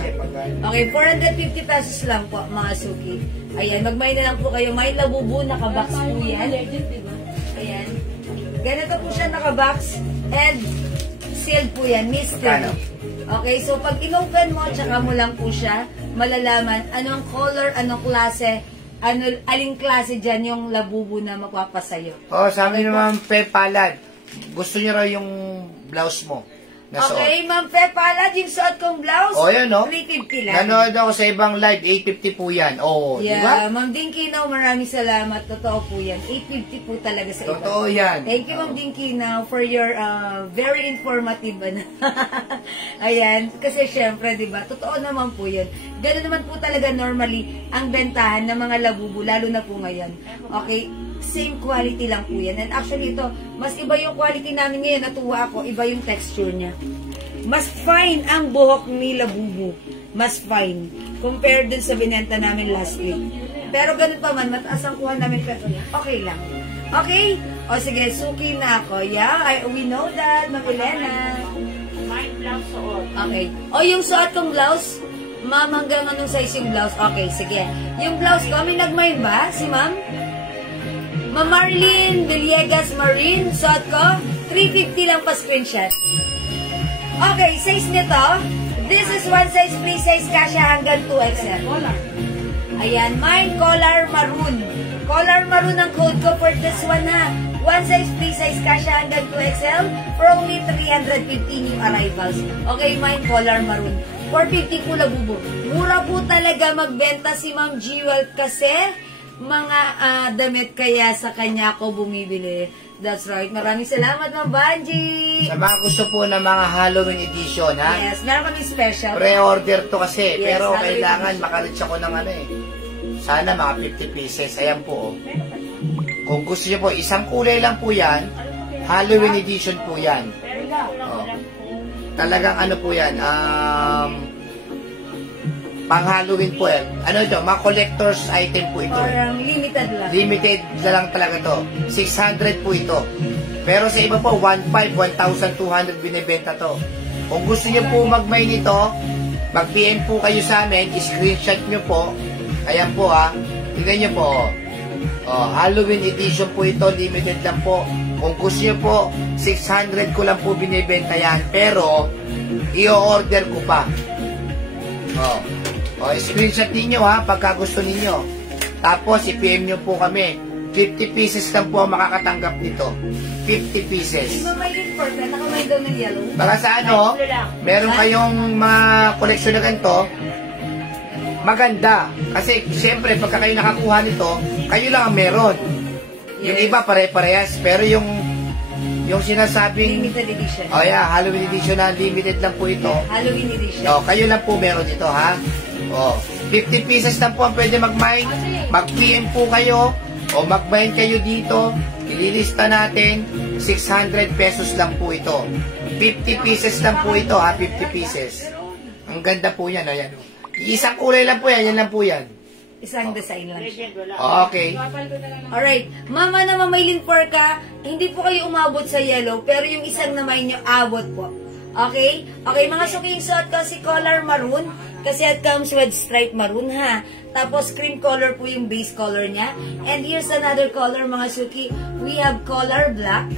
Okay, 450 pesos lang po mga suki. Ayan, mag-mine na lang po kayo. Mine labubu, nakabox po yan. Ayan. Ganito po siya nakabox and sealed po yan, mystery. Okay, so pag in-open mo, tsaka mo lang po siya, malalaman anong color, anong klase, aling klase dyan yung labubu na magpapasayo. Sa amin naman, Palad, gusto niyo raw yung blouse mo. Okay, Ma'am Palad, yung suot kong blouse, yan, no? 350 lang. Nanood ako sa ibang live, 850 po yan. Di ba? Ma'am Dinky, maraming salamat. Totoo po yan. 850 po talaga sa iba. Totoo yan. Thank you, Ma'am Dinky, for your very informative. Ayan. Kasi syempre, di ba? Totoo naman po yan. Ganoon naman po talaga normally ang bentahan ng mga labubu, lalo na po ngayon. Okay? Same quality lang po yan. And actually ito, mas iba yung quality namin ngayon. Natuwa ako, iba yung texture niya. Mas fine ang buhok ni labubu. Mas fine. Compared dun sa binenta namin last week. Pero ganun pa man, mataas ang kuha namin. Pero okay lang. Okay? O sige, suki na ako. Yeah, we know that, Ma'am Elena. Mine blouse suot. Okay. O yung suot kong blouse, ma'am, hanggang anong size yung blouse? Okay, sige. Yung blouse ko, may nag-mine ba? Si ma'am? Ma'am Marlene Villegas Marine, suot ko, 350 lang pa screenshot. Okay, size nito, this is one size, free size, kasya hanggang 2XL. Ayan, mine color maroon. Color maroon ang code ko for this one ha. One size, free size, kasya hanggang 2XL for only 350 new arrivals. Okay, mine color maroon. 450 po labubo. Mura po talaga magbenta si Ma'am Jewel kasi mga damit kaya sa kanya ako bumibili. That's right. Maraming salamat, Ma'am Banji. Sa mga gusto po ng mga Halloween edition, ha? Yes, meron kami special. Pre-order to kasi, Yes, pero Halloween kailangan edition. makareach ako ng sana mga 50 pieces. Ayan po. Kung gusto niyo po, isang kulay lang po yan. Halloween edition po yan. Talagang po yan, pang Halloween po yan. Ito, mga collector's item po ito. Parang limited lang. Limited na lang talaga to. 600 po ito. Pero sa iba po, 1,500, 1,200 binibenta to. Kung gusto niyo po mag-mine nito, mag-PM po kayo sa amin, screenshot niyo po. Ayan po tingnan niyo po. Halloween edition po ito, limited lang po. Kung gusto niyo po, 600 ko lang po binibenta yan. Pero, i-order ko pa. Screenshot ninyo pagka gusto ninyo. Tapos, i-PM nyo po kami. 50 pieces lang po ang makakatanggap nito. 50 pieces. Di ba may link for that? Nakamay daw ng yellow. Baka sa meron kayong mga koleksyon na ganito, maganda. Kasi, siyempre, pagka kayo nakakuha nito, kayo lang ang meron. Yung iba, pare-parehas. Pero yung sinasabing Limited edition. Halloween edition na limited lang po ito. Halloween edition. Kayo lang po meron ito, 50 pieces lang po ang pwede mag-mine. Mag-PM po kayo o mag-mine kayo dito. Ililista natin. 600 pesos lang po ito. 50 pieces lang po ito, 50 pieces. Ang ganda po yan, ayan. Isang kulay lang po yan, yan lang po yan. Isang design lang. Okay. Alright. Mama naman may link for ka. Hindi po kayo umabot sa yellow, pero yung isang naman nyo, abot po. Okay? Okay, mga suking suot ko si color maroon. Kasi it comes with stripe maroon ha. Tapos cream color po yung base color niya. And here's another color mga suki. We have color black.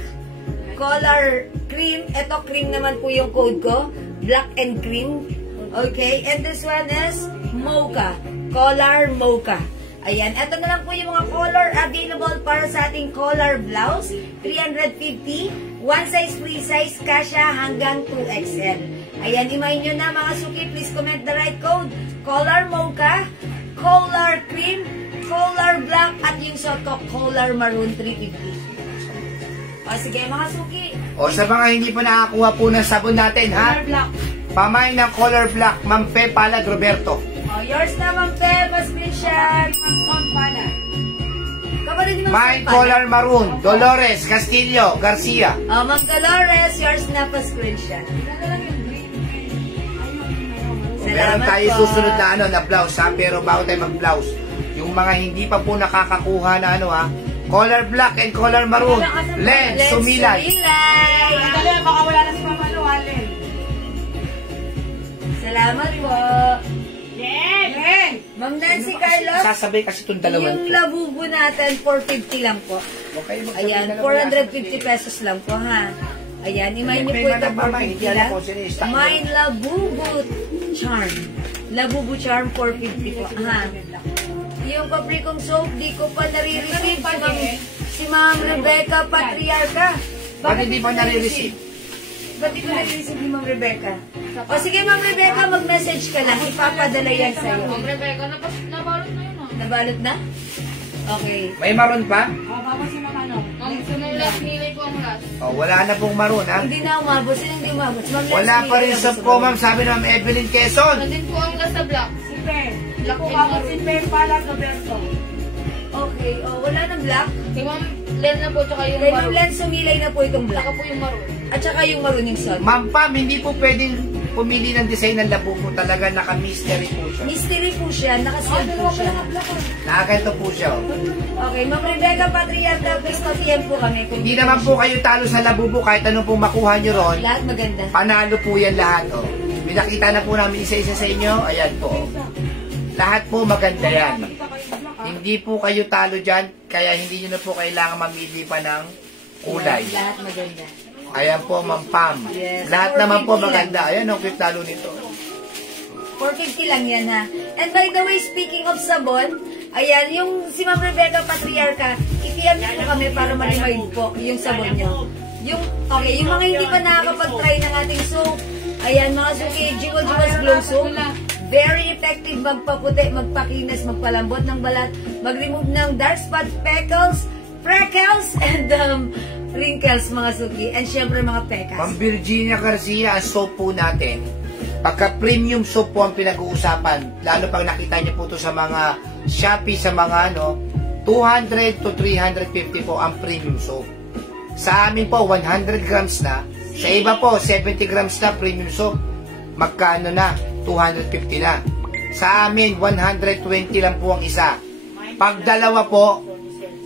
Color cream. Ito cream naman po yung code ko. Black and cream. Okay? And this one is mocha. Color mocha. Ayan. Ito na lang po yung mga color available para sa ating color blouse. 350. One size, free size. Kasya hanggang 2XL. Ayan. Imayin nyo na mga suki. Please comment the right code. Color mocha. Color cream. Color black. At yung suot ko, color maroon 350. O sige mga suki. O sa mga hindi pa nakakuha po ng sabon natin, Color black. Pamay ng color black, Ma'am Fe Palad Roberto. Oh, yours na, Ma'am Fe. Screenshot. Kapatid ni Ma'am Mine Son color maroon, Dolores Castillo Garcia. Oh, Ma'am Dolores, yours na pa screenshot. meron Salamat tayo po. susunod na na blouse ha, pero bago tayo mag-blouse, yung mga hindi pa po nakakakuha na color black and color maroon, Len, Sumilay. Dali, baka wala na si Mama Luwalin. Salamat po. Yen! Ma'am Nancy Carlos, Sasabay kasi itong dalawan yung to. labubo natin, 450 lang po. Okay, magsabay Ayan, na lang 450 pesos lang po ha. Ayan, imayin niyo May po ito nagmamahal, 450 lang. po, sino yung stock Mine Labubu Charm. Labubu Charm 450 po ha. Yung paprikong soap, di ko pa nare-receive si Ma'am Rebecca Patriarca. Ba't hindi pa nare-receive? Ba't di ko nare-receive ni Ma'am Rebecca? O sige Ma'am Rebecca, mag-message ka lang. Ipapadala yan sa'yo. Ma'am Rebecca, nabalot na yun ah. Nabalot na? Okay. May maroon pa? Baka si Mama no. Ma'am, sunod last nilay po ang last. Oh, wala na pong maroon ha. Hindi na umabot. Sino hindi umabot? Si Ma'am Wala Leslie, pa rin ilan sa ba po, ma'am. Sabi na Ma'am Evelyn Quezon. Nandun po ang last sa black. Si Ben. Black and Kumabot si maroon. Ben pala sa Berto. Okay. Oh, wala nang black. Kay Ma'am Len na po, tsaka yung Kay Ma'am maroon. Len, sumilay na po itong black. Tsaka po yung maroon. At saka yung maroon yung solid. Ma'am Pam, hindi po pwedeng pumili ng design ng labubo. Talaga naka-mystery po siya. Mystery po siya. Nakaseal po siya. Nakaganto po siya. Oh. Okay. Ma'am Rebecca Patriarca, please mag-PM po kami. Kung Hindi naman po kayo talo sa labubo kahit anong pong makuha nyo ron. lahat maganda. Panalo po yan lahat. Oh. Pinakita na po namin isa-isa sa inyo. Ayan po. Lahat po maganda yan. Hindi po kayo talo dyan, kaya hindi nyo na po kailangan mamili pa ng kulay. Lahat maganda. Ayan po, Ma'am Pam. Yes. Lahat naman po 450 maganda. Ayan, ang cute lalo nito. 450 lang yan ha. And by the way, speaking of sabon, ayan, yung si Ma'am Rebecca Patriarca, i-PM niyo po kami para ma-remind po yung sabon niyo. Okay, yung mga hindi pa nakakapag-try ng ating soap, ayan, mga suki, Jewel Jewel's Glow Soap, very effective magpaputi, magpakinis, magpalambot ng balat, mag-remove ng dark spot, freckles, and wrinkles, mga suki, and syempre mga pekas. Ma'am Virginia Garcia, ang soap po natin. Pagka premium soap po ang pinag-uusapan, lalo pag nakita niyo po ito sa mga Shopee, sa mga 200 to 350 po ang premium soap. Sa amin po, 100 grams na. Sa iba po, 70 grams na premium soap. Magkano na? 250 na. Sa amin, 120 lang po ang isa. Pag dalawa po,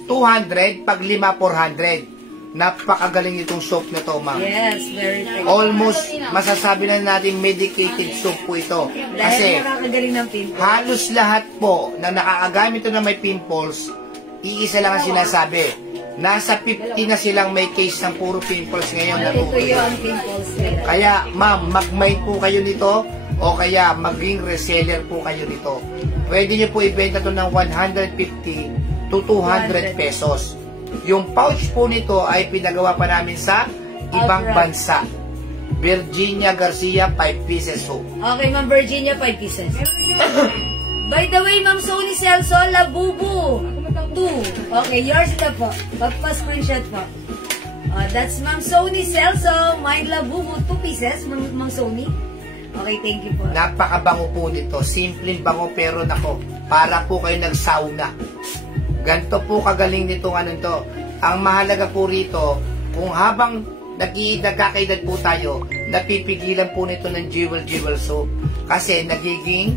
200. Pag lima, 400. Napakagaling itong soap na to, ma'am. Yes, very effective. Almost, masasabi na natin medicated soap po ito. Dahil Kasi, nakakagaling ng pimples. halos lahat po na nakakagamit ito na may pimples, iisa lang ang sinasabi. Nasa 50 na silang may case ng puro pimples ngayon na Ito yung pimples nila. Kaya, ma'am, mag-mine po kayo nito o kaya maging reseller po kayo nito. Pwede nyo po ibenta ito ng 150 to 200 pesos. Yung pouch po nito ay pinagawa pa namin sa ibang bansa. Virginia Garcia 5 pieces soap. Okay, Ma'am Virginia, 5 pieces. By the way, Ma'am Sony Celso, Labubu 2. Okay, yours na po. Pagpa-screenshot po. That's Ma'am Sony Celso, my Labubu 2 pieces, Ma'am Sony. Okay, thank you po. Napakabango po nito. Simpleng bango pero nako, para po kayo nag-sauna. Ganto po kagaling nitong to. Ang mahalaga po rito, kung habang nagkakaedad po tayo, napipigilan po nito ng Jewel soap. Kasi nagiging,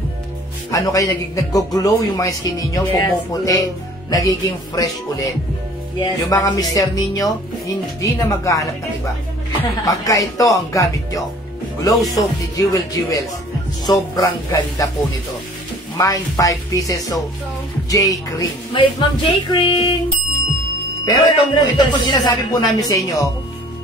nag-glow yung mga skin ninyo, Yes, pumuputi, glow. nagiging fresh ulit. Yes, Yung mga that's mister ninyo, hindi na maghahanap ng iba. Pagka ito ang gamit nyo, glow soap ni Jewels, sobrang ganda po nito. Mine 5 pieces soap, J. Cream. May Ma'am J. Cream. Pero ito 400 po pesos. sinasabi po namin sa inyo,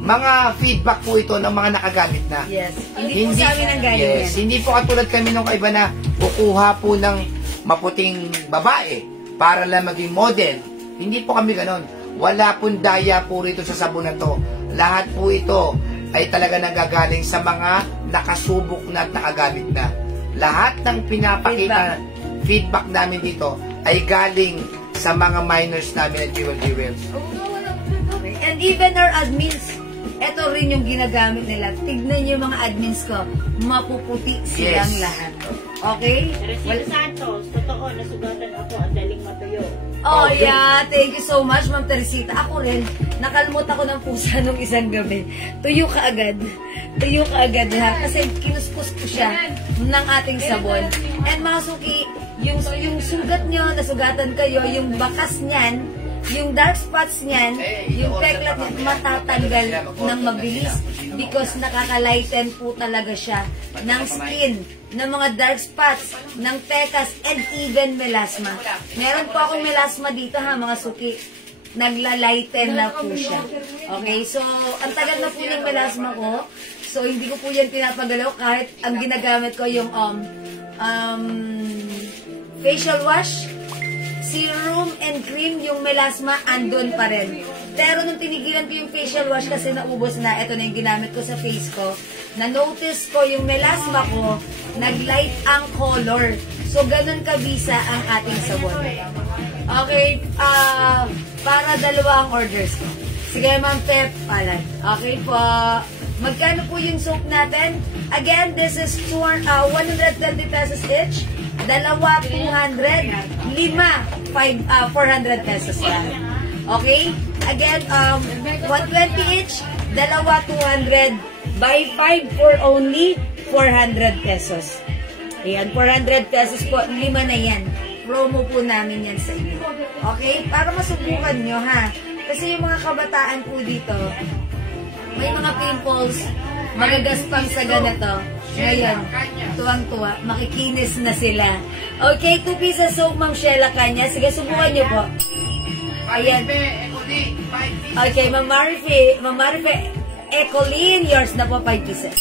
mga feedback po ito ng mga nakagamit na. Yes. Hindi po sa amin ang galing yes, yan. hindi po katulad kami nung kaiba na kukuha po ng maputing babae para lang maging model. Hindi po kami ganon. Wala pong daya po rito sa sabon na to. Lahat po ito ay talaga nagagaling sa mga nakasubok na at nakagamit na. Lahat ng pinapakita feedback namin dito ay galing sa mga minors namin at Jewels. Okay. And even our admins, ito rin yung ginagamit nila. Tignan niyo yung mga admins ko. Mapuputi silang Yes. lahat. Okay? Resino Santos, totoo, nasugatan ako, ang daling matuyo. Oh, yeah. Thank you so much, Ma'am Teresita. Ako rin, nakalmot ako ng pusa nung isang gabi. Tuyo ka agad. Tuyo ka agad ha. Kasi kinuskus ko siya ng ating sabon. And mga suki, yung sugat nyo, nasugatan kayo, yung bakas niyan, yung dark spots niyan, yung peklat niyan, matatanggal ng mabilis because nakaka-lighten po talaga siya ng skin, ng mga dark spots, ng pekas, and even melasma. Meron po akong melasma dito ha, mga suki. Nagla-lighten na po siya. Okay, so, ang tagal na po yung melasma ko. So, hindi ko po yan pinapagalaw kahit ang ginagamit ko yung facial wash, serum, and cream, yung melasma, andun pa rin. Pero nung tinigilan ko yung facial wash kasi naubos na, ito na yung ginamit ko sa face ko, na-notice ko yung melasma ko, nag-light ang color. So, ganun kabisa ang ating sabon. Okay, para dalawa ang orders ko. Sige, Ma'am Pep, palad. Okay po. Magkano po yung soap natin? Again, this is 120 pesos each. Dalawa, 200. Lima, 400 pesos yan. Okay? Again, 120 each. Dalawa, 200. Buy 5 for only 400 pesos. Ayan, 400 pesos po. Lima na yan. Promo po namin yan sa inyo. Okay? Para masubukan nyo, ha? Kasi yung mga kabataan po dito, may mga pimples, magagaspang sa ganito. Ngayon, tuwang-tuwa, makikinis na sila. Okay, 2 pieces soap, Ma'am Sheila Kanya. Sige, subukan nyo po. Ayan. Okay, Ma'am Marife, Ecoline, yours na po, 5 pieces.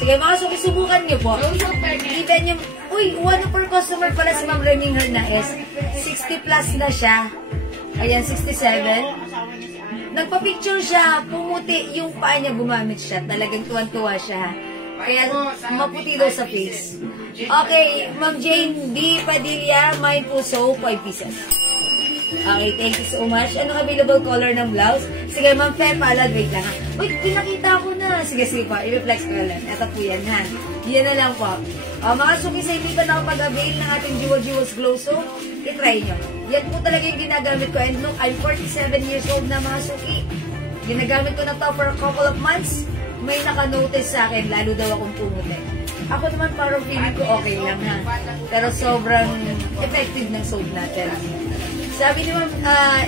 Sige, mga suki, subukan nyo po. Even yung, one per customer pala si Ma'am Reming Hernaez. 60 plus na siya. Ayan, 67. Nagpa-picture siya, pumuti yung paa niya, gumamit siya. Talagang tuwan-tuwa siya. Kaya maputi daw sa face. Okay, Ma'am Jane B. Padilla, mine po soap, 5 pieces. Okay, thank you so much. Anong available color ng blouse? Sige, Ma'am Pep, palad, wait lang ha. Uy, pinakita ko na. Sige, po, i-reflex ko lang. Ito po yan ha. Yan na lang po. Mga suki, sa hindi pa nakapag-avail ng ating Jewels Glow Soap, itry nyo. Yan po talaga yung ginagamit ko. And look, I'm 47 years old na mga suki. Ginagamit ko na to for a couple of months. May naka-notice sa akin, lalo daw akong pumuti. Ako naman parang feeling ko okay lang ha. Pero sobrang effective ng soap natin. Sabi ni Ma'am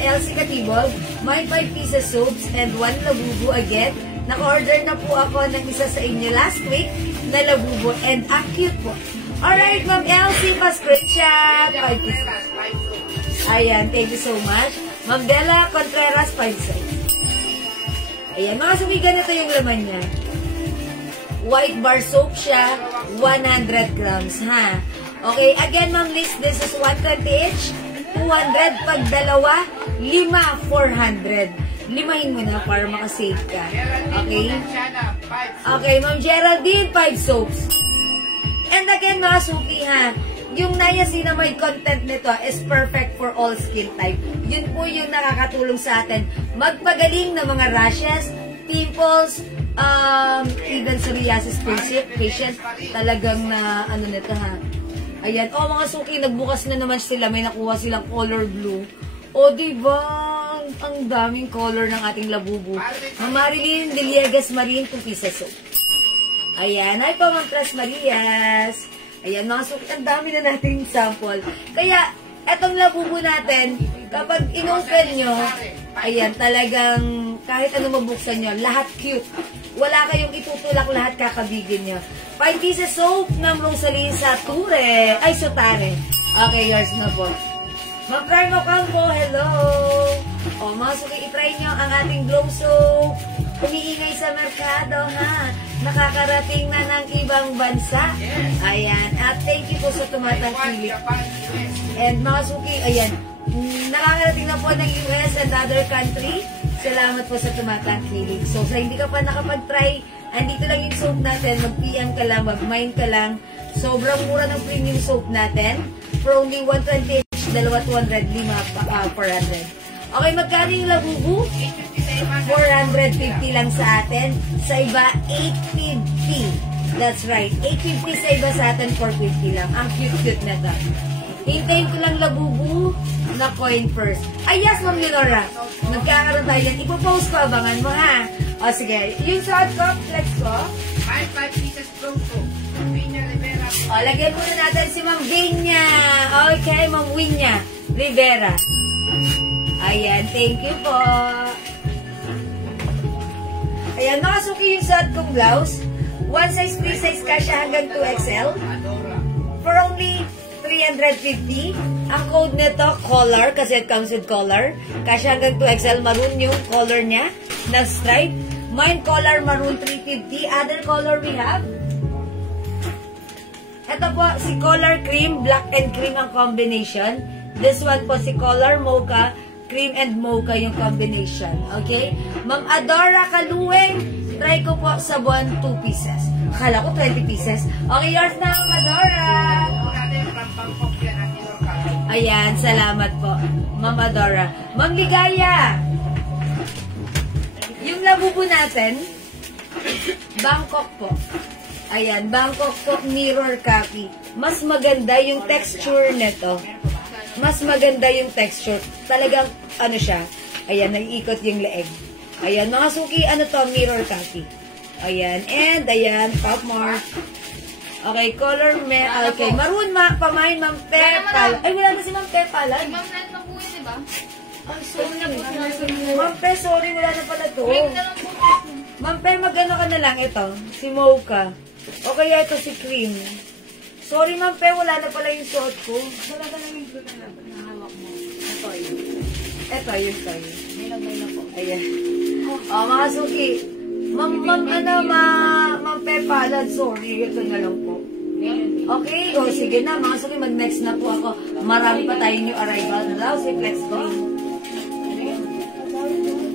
Elsie Catibog, my 5 pieces soaps and 1 labubu again. Naka-order na po ako ng isa sa inyo last week na labubu and ang cute po. Alright, Ma'am Elsie, pa-screenshot. 5 pieces. Ayan, thank you so much. Ma'am Bella Contreras, 5 cents. Ayan, mga sumiga, ganito yung laman niya. White bar soap siya, 100 grams, ha? Okay, again, Ma'am Liz, this is 120 each. 200 pag dalawa, 5, 400. Limahin mo na para makasave ka. Okay? Okay, Ma'am Geraldine, 5 soaps. And again, mga suki ha, yung niacinamide content nito is perfect for all skin type. Yun po yung nakakatulong sa atin magpagaling ng mga rashes, pimples, even psoriasis patient. Talagang na, ano nito ha. Ayan. O, mga suki, nagbukas na naman sila. May nakuha silang color blue. O, diba? Ang daming color ng ating labubu. Ma'am Marilyn Villegas Marine, 2 pieces soap. Ayan. Ay po, Ma'am Pras Marias. Ayan, mga suki. Ang dami na nating sample. Kaya, etong labubu natin, kapag inopen nyo, ayan, talagang kahit ano mabuksan nyo, lahat cute. Wala kayong itutulak, lahat kakabigin nyo. 5 pieces soap ng Rosalie Sature. Ay, Sotare. Okay, yours na po. Ma'am Carmo Campo, hello. O, mga suki, itry nyo ang ating glow soap. Umiingay sa merkado, ha? Nakakarating na ng ibang bansa. Ayan. At thank you po sa tumatangkilik. And mga suki, ayan. Nakakarating na po ng US and other country. Salamat po sa tumatangkilik. So, sa hindi ka pa nakapag-try, andito lang yung soap natin. Mag-PM ka lang, mag-mind ka lang. Sobrang mura ng premium soap natin. For only 120 each, 200, 5, 400. Okay, magkano yung labubu? 450 lang sa atin. Sa iba, 850. That's right. 850 sa iba, sa atin 450 lang. Ang cute-cute na to. Hintayin ko lang labubu. na coin purse. Ay, yes, Ma'am Leonora. Nagkakaroon tayo yan. Ipopost ko, abangan mo, ha? O, sige. Yung suot ko, flex ko. 5 pieces Bronco. Vinya Rivera. O, lagyan muna natin si Ma'am Vinya. Okay, Ma'am Vinya Rivera. Ayan, thank you po. Ayan, makasuki yung suot kong blouse. One size, free size kasha hanggang 2XL. For only 350. Ang code nito, color, kasi it comes with color. Kasha hanggang 2XL, maroon yung color niya na stripe. Mine color, maroon 350. Other color we have. Ito po, si color cream, black and cream ang combination. This one po, si color mocha, cream and mocha yung combination. Okay? Ma'am Adora Kaluweng, try ko po sa buwan 2 pieces. Akala ko 20 pieces. Okay, yours na, Ma'am Adora. Ayan, salamat po, Ma'am Adora. Ma'am Ligaya, yung labubo natin, Bangkok po. Ayan, Bangkok po, mirror copy. Mas maganda yung texture nito. Mas maganda yung texture. Talagang, ano siya, ayan, naiikot yung leeg. Ayan, mga suki, ano to, mirror copy. Ayan, and ayan, top mark. Okay, color okay, maroon pamain, Ma'am Pepal. Ay, wala na si Ma'am Pepal. Ay, Ma'am, net na po yun, diba? Ay, sorry. Ma'am Pe, sorry, wala na pala to. Pink na lang po. Ma'am Pe, magano ka na lang ito? Si Mocha. O kaya ito si Cream. Sorry, Ma'am Pe, wala na pala yung suot ko. Wala ka lang yung suot na hawak mo. Ito yun. Ito yun, ito yun. Nilagay na po. Ayan. O, mga suki. Ma'am Pe, palad, sorry. Ito na lang po. Okay, o sige na, mga suki, mag-next na po ako. Marami pa tayo new arrival na daw. Si Flex ko.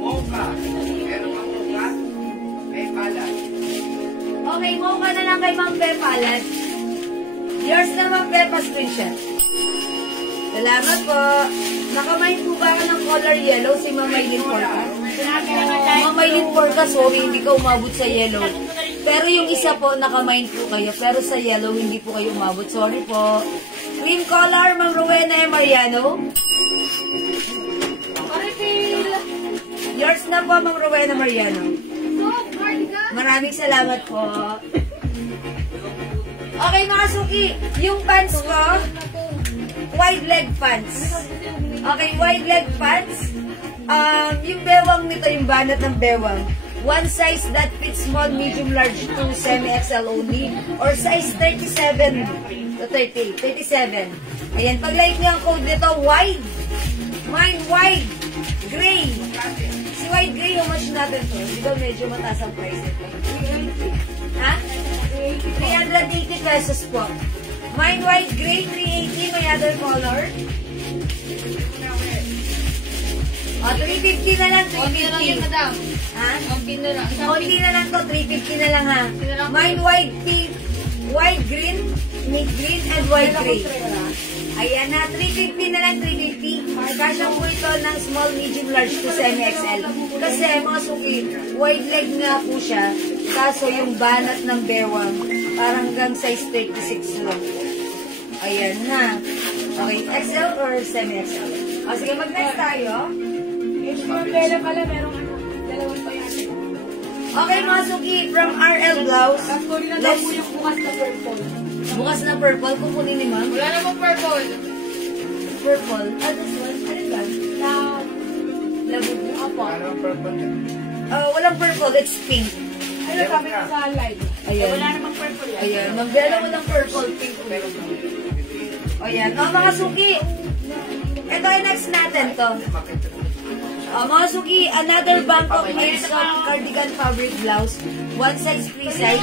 Mocha. Meron ang mocha. May palad. Okay, Mocha na lang kay Ma'am Pe, palad. Yours na, Ma'am Pe, pa-screenshot. Salamat po. Nakamain po ba ka ng color yellow si Ma'am Maylin Porca? Ma'am Maylin Porca, sorry, hindi ka umabot sa yellow. Pero yung isa po, nakamain po kayo. Pero sa yellow, hindi po kayo umabot. Sorry po. Cream color, Ma'am Rowena E. Mariano. Yours na po, Ma'am Rowena Mariano. Maraming salamat po. Okay, mga suki. Yung pants ko, wide leg pants. Okay, wide leg pants. Yung bewang nito, yung banat ng bewang. One size that fits small, medium, large to semi-XL only. Or size 37 to 38. 37. Ayan, pag-like niyo ang code nito, wide. Mine, wide. Gray. Si wide gray, how much natin to? Di ba medyo mataas ang price nito? Ha? 380 pesos po. Mine, wide gray, 380. May other color. O, 350 na lang, Konti na lang yun, 350. madam. Ha? Konti na lang. Isang Konti na lang to, 350 na lang ha. na lang. Mine white pink, white green, mint green, and white gray. Ayan na, 350 na lang, 350. Kasya po ito ng small, medium, large to semi-XL. Kasi mga suki, wide leg nga po siya. Kaso yung banat ng bewang, parang hanggang size 36 lang. Ayan na. Okay, XL or semi-XL? O sige, mag-next tayo. Yung pala pala, merong dalawang pa yan. Okay, mga suki, from RL Blouse. Tapos na daw po yung bukas na purple. Bukas na purple, kukunin ni ma'am. Wala namang purple. Purple. This one. Ano yan? Labog mo. Apo. Ano ang purple yan? Walang purple, it's pink. Ano sabi ko sa live? Ayan. Wala namang purple yan. Ayan, magbela mo ng purple, pink. Ayan, mga suki. Ito yung next natin to. Mga suki, another Bangkok made soft cardigan fabric blouse. One size, free size.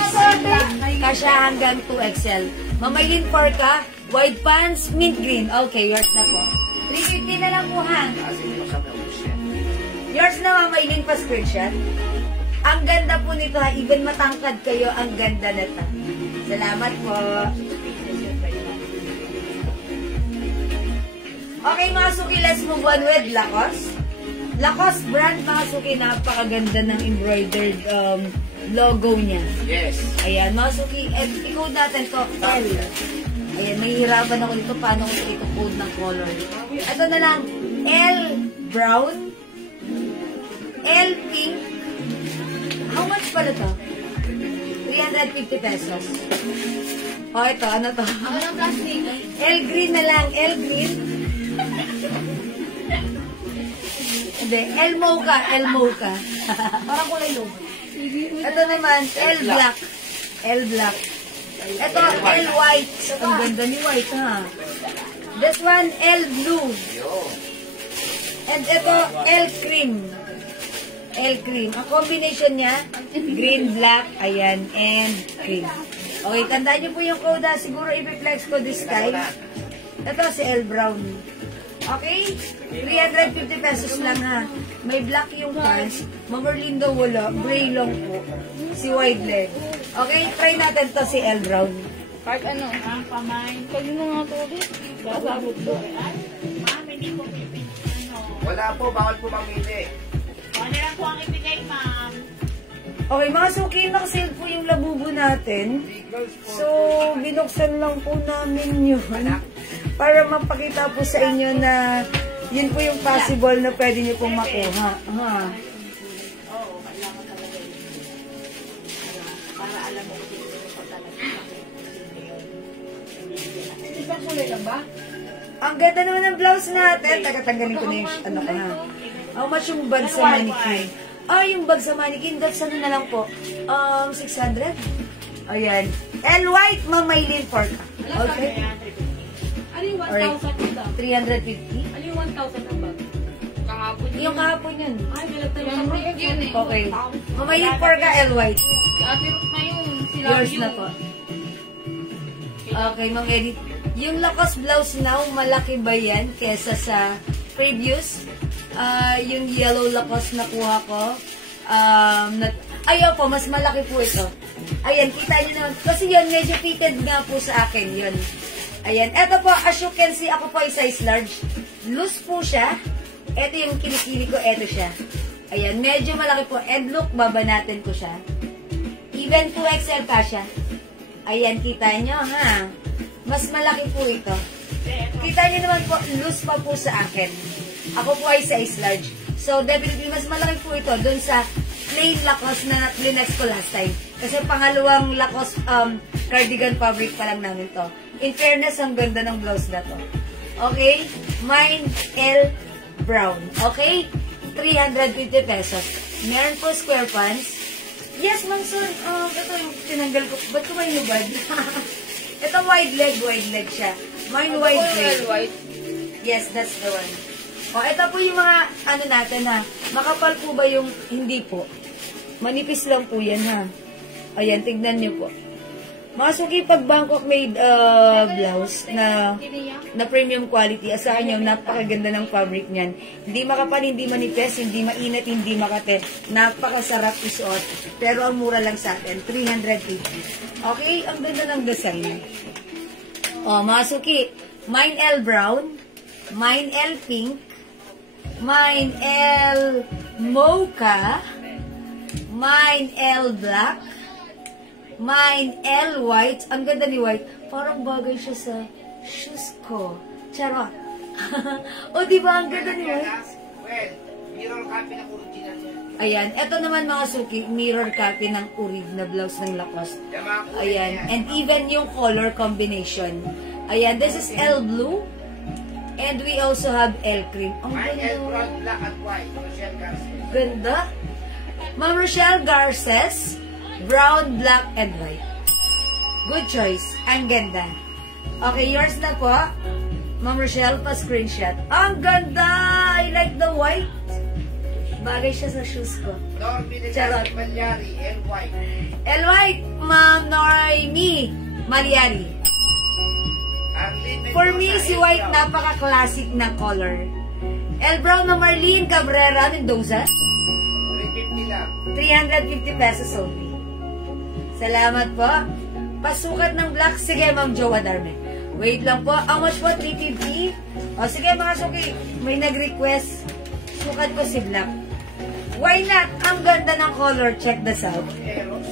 Kasya hanggang 2XL. Mamaylin Porca, wide pants, mint green. Okay, yours na po. 350 na lang po ha. Kasi hindi ko sa ubus yan. Yours na, Mamaylin pa screenshot. Ang ganda po nito ha. Even matangkad kayo, ang ganda nito. Salamat po. Okay mga suki, let's move on with Lacoste. Lacoste brand, mga suki, napakaganda ng embroidered logo niya. Yes. Ayan, mga suki, i-code natin to, L. Ayan, mahihirapan ako dito paano ko ito code ng color. Ito na lang, L brown, L pink. How much pala to? 350 pesos. O, ito, ano to? Ako ng plastic. L green na lang, L green. Hindi, L mocha, L mocha. Parang kulay lobo. Ito naman, L black. L black. Ito, L white. Ang ganda ni white, ha? This one, L blue. And ito, L cream. L cream. Ang combination niya, green, black, ayan, and cream. Okay, tandaan niyo po yung code, ha? Siguro i-flex ko this time. Ito si L brown. Okay? 350 pesos lang, ha? May black yung pants. Mamerlindo wala. Gray long po. Si wide leg. Okay? Try natin to si L brown. Kahit ano. Ang pamain. Pag mo nga to ulit. Sasabot to. Ma'am, hindi po pipin. Wala po, bawal po mamili. Ano lang po ang ibigay, ma'am? Okay, mga suki, nakasale po yung labubo natin. So, binuksan lang po namin yun para mapakita po sa inyo na yun po yung possible na pwede nyo pong makuha. Ha? Para alam mo kung sino po talaga. Isang kulay lang ba? Ang ganda naman ng blouse natin. Tagatanggalin ko na yung ano ko ha. How much yung bag sa mannequin? Yung bag sa mannequin, that's ano na lang po. 600? Ayan. L white, mamaylin for ka. Okay? Ano yung 1,000 yung bag? 350? Ano yung 1,000 ang bag? Kahapon yun. Yung kahapon yun. Ay, nalagtan Yung mo. roof yun eh. Okay. Mamaylin for ka, L white. Si Ate Ruth na yun. Sila Yours na po. Okay, Mang Edith. Yung Lacoste blouse now, malaki ba yan kesa sa previous? Yung yellow Lacoste na kuha ko. Ayaw po, mas malaki po ito. Ayan, kita nyo naman. Kasi yun, medyo fitted nga po sa akin yun. Ayan, eto po, as you can see, ako po ay size large. Loose po siya. Eto yung kilikili ko, eto siya. Ayan, medyo malaki po. And look, babanatin ko siya. Even 2XL pa siya. Ayan, kita nyo, ha? Mas malaki po ito. Kita nyo naman po, loose pa po sa akin. Ako po ay size large. So, definitely, mas malaki po ito dun sa plain Lacoste na linex ko last time. Kasi pangalawang Lacoste cardigan fabric pa lang namin to. In fairness, ang ganda ng blouse na to. Okay? Mine, L brown. Okay? 350 pesos. Meron po square pants. Yes, Ma'am Son. Ito yung tinanggal ko. Ba't ko ba inubad? Ito wide leg siya. Mine wide leg. White. Yes, that's the one. O, ito po yung mga, ano natin ha. Makapal po ba yung, hindi po. Manipis lang po yan ha. Ayan, tignan nyo po. Mga suki, pag Bangkok made blouse na premium quality, asahan nyo, napakaganda ng fabric niyan. Hindi makapal, hindi manipis, hindi mainit, hindi makate. Napakasarap isuot. Pero ang mura lang sa atin, 350. Okay, ang ganda ng design. O, mga suki, mine L brown, mine L pink, mine L mocha, mine L black, mine L white. Ang ganda ni white. Parang bagay siya sa shoes ko. Charot. O, diba? Ang ganda ni white. Well, mirror copy ng original niya. Ayan. Ito naman mga suki, mirror copy ng urig na blouse ng Lacoste. Ayan. And even yung color combination. Ayan. This is L blue. And we also have L cream. Ang Mine ganda. L brown, black at white. Rochelle Garcia. Ganda. Ma'am Rochelle Garces, brown, black, and white. Good choice. Ang ganda. Okay, yours na po. Ma'am Rochelle, pa-screenshot. Ang ganda! I like the white. Bagay siya sa shoes ko. Norby Charot. Legaspi Palyari, L white. L white, Ma'am Noraimi Maliari. Arlene Mendoza, For me, si L white, brown. napaka-classic na color. L brown na Marlene Cabrera Mendoza. 350 lang. 350 pesos only. Salamat po. Pasukat ng black. Sige, Ma'am Joa Darme. Wait lang po. How much po? 350? O, sige mga suki. May nag-request. Sukat ko si black. Why not? Ang ganda ng color. Check this out. Eros.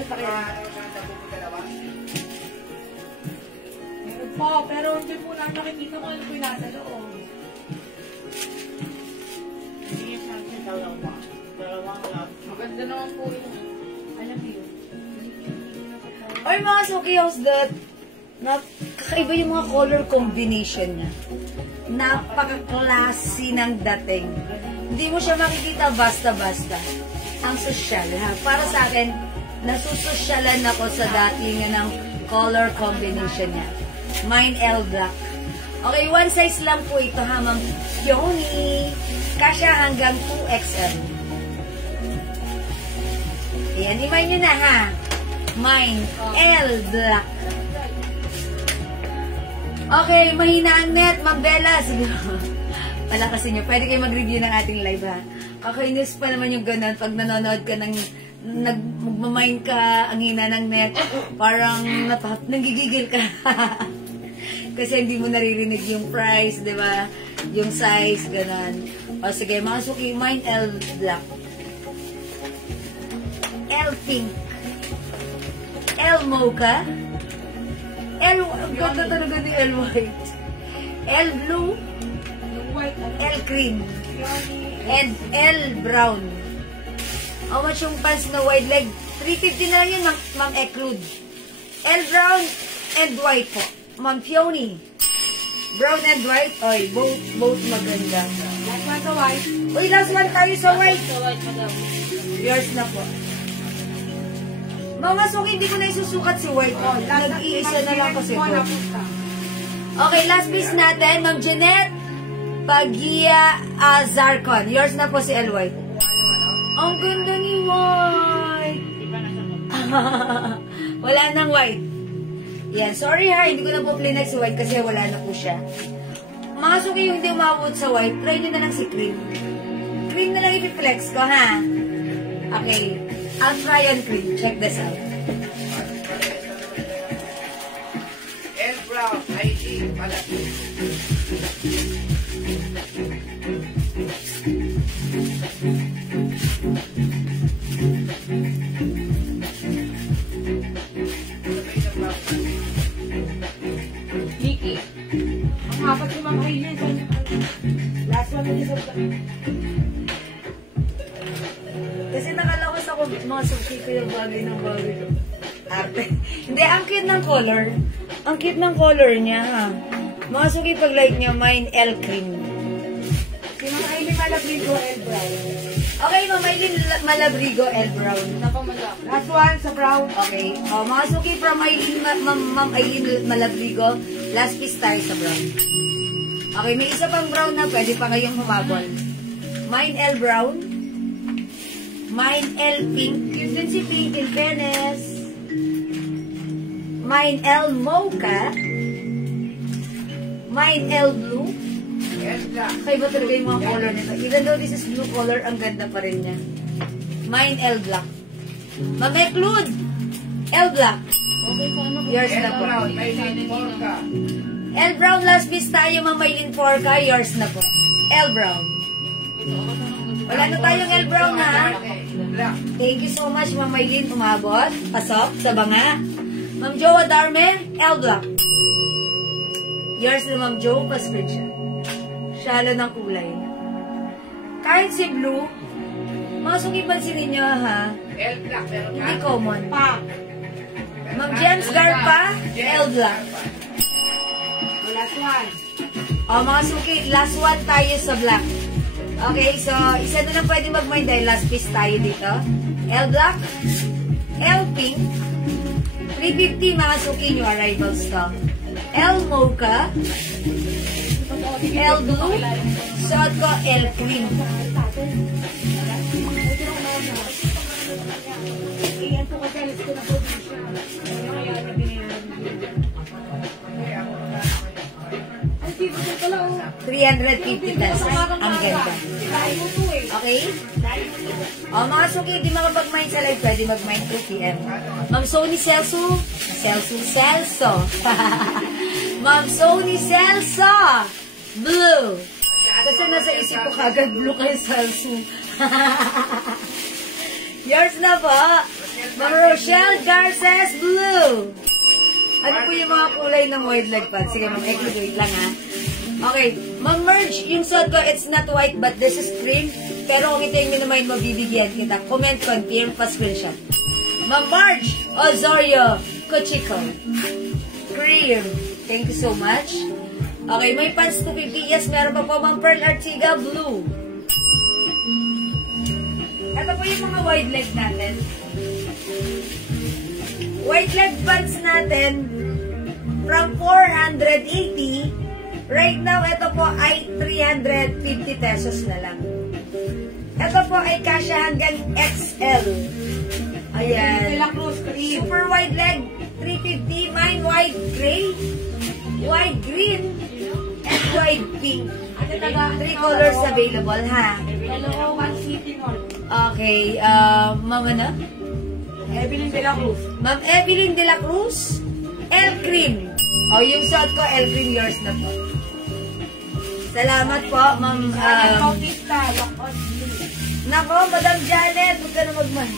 Yes, meron po, pero hindi po lang nakikita ko ano po yung nasa loob. Hindi sa akin dalawa. Dalawang love. Maganda naman po yung, alam mo yun. Or mga Suki House that kakaiba yung mga color combination niya. Napaka-classy ng dating. Hindi mo siya makikita basta-basta. Ang sosyal, ha? Para sa akin, nasusosyalan ako sa dating ng color combination niya. Mine L Black. Okay, one size lang po ito, ha, Ma'am Yoni. Kasya hanggang 2XL. Ayan, imay nyo na, ha? Mine L Black. Okay, mahina ang net, Ma'am Bella. Sige, palakasin nyo. Pwede kayo mag-review ng ating live, ha? Kakainis pa naman yung ganun pag nanonood ka ng magmamind ka, ang hina ng net, parang nagigigil ka. Kasi hindi mo naririnig yung price, di ba? Yung size, ganun. O sige, mga Suki, mine L Black. L Pink. L Mocha. L, ang ganda talaga ni L White. L Blue. L Cream. And L Brown. How much yung pants na wide leg? 350 na lang yun, Ma'am Eclude. L Brown and White po. Ma'am Fioni. Brown and White. Oy, both maganda. Last one sa white. Uy, last one tayo sa white. Sa white, madam. Yours na po. Mga Suki, hindi ko na isusukat si White. Nag-iisa na lang kasi po. Okay, last piece natin, Ma'am Jeanette Pagia Zarcon. Yours na po si L. White. Ang ganda ni White. Wala nang White. Yan, sorry ha, hindi ko na po plinex si White kasi wala na po siya. Mga Suki, yung hindi umabot sa White, try nyo na lang si Cream. Cream na lang i-flex ko, ha? Okay. I'll try on Cream. Check this out. L Brown, ID, pala. Nikki. Ang apat ni Ma'am Hailey. Last one na sa Kasi nakalakas ako mga Suki ko yung bagay ng bagay ko. Arte. Hindi, ang cute ng color. Ang cute ng color niya, ha? Mga Suki, pag like niya, mine L Cream. Si Ma'am Hailey Malabrigo, L Brown. Okay, Ma'am Aileen Malabrigo, L Brown. Last one sa brown. Okay. O, mga Suki from Aileen, Ma'am Aileen Malabrigo, last piece tayo sa brown. Okay, may isa pang brown na pwede pa kayong humabol. Mine L Brown. Mine L Pink. Yun din si Pink in fairness. Mine L Mocha. Mine L Blue. Kaya ba talaga yung mga color nito? Even though this is blue color, ang ganda pa rin niya. Mine L Black. Ma'am Eclude. L Black. Okay, so ano po? Yours na po. Brown, ID, Porca. L Brown, last piece tayo, Ma'am Maylin Porca. Yours na po. L Brown. Wala na tayong L Brown, ha? Black. Thank you so much, Ma'am Maylin. Umabot. Pasok sa banga. Ma'am Joa Darme, L Black. Yours na, Ma'am Jo. Pascription. Shallow ng kulay. Kahit si blue, mga Suki, pansinin nyo, ha? L Black, meron Hindi ka? common. Ma'am James Garpa, L Black. Last one. O, mga Suki, last one tayo sa black. Okay, so, isa na lang pwede mag-mind dahil last piece tayo dito. L Black, L Pink, 350 mga Suki, new arrivals to. L Mocha, L Blue, suot ko L Cream. Iyan po kasi alis ko na po siya. Kaya na binayaran. Ay, di ba ito pala, oh. 350 pesos. Ang ganda. Dahil mo to eh. Okay? O, mga Suki, di makapag-mind sa live, pwede mag-mind 2 p.m. Ma'am Sony Celso. Ma'am Sony Celso. Blue. Kasi nasa isip ko kagad blue kay Celso. Yours na po. Ma'am Rochelle Garces Blue. Ano po yung mga kulay ng wide leg pants? Sige, ma'am, wait lang ha. Okay, ma'am Merge, yung suot ko, it's not white but this is cream. Pero kung ito yung minamind mo, bibigyan kita. Comment, confirm, pa-screenshot. Ma'am Marge Osorio Cochico. Cream. Thank you so much. Okay, may pants 250. Yes, meron pa po ma'am Pearl Artiga Blue. Ito po yung mga wide leg natin. Wide leg pants natin from 480. Right now, ito po ay 350 pesos na lang. Ito po ay kasya hanggang XL. Ayan. Super wide leg, 350. Mine wide gray, wide green, and wide pink. 3 colors available, ha? Hello, One City Mall. Okay, ma'am ano? Evelyn de la Cruz. Ma'am Evelyn de la Cruz, El Cream. O, yung suot ko, El Cream, yours na po. Salamat po, ma'am. Bautista, Lock-on. Nako, Madam Janet, huwag ka na magman.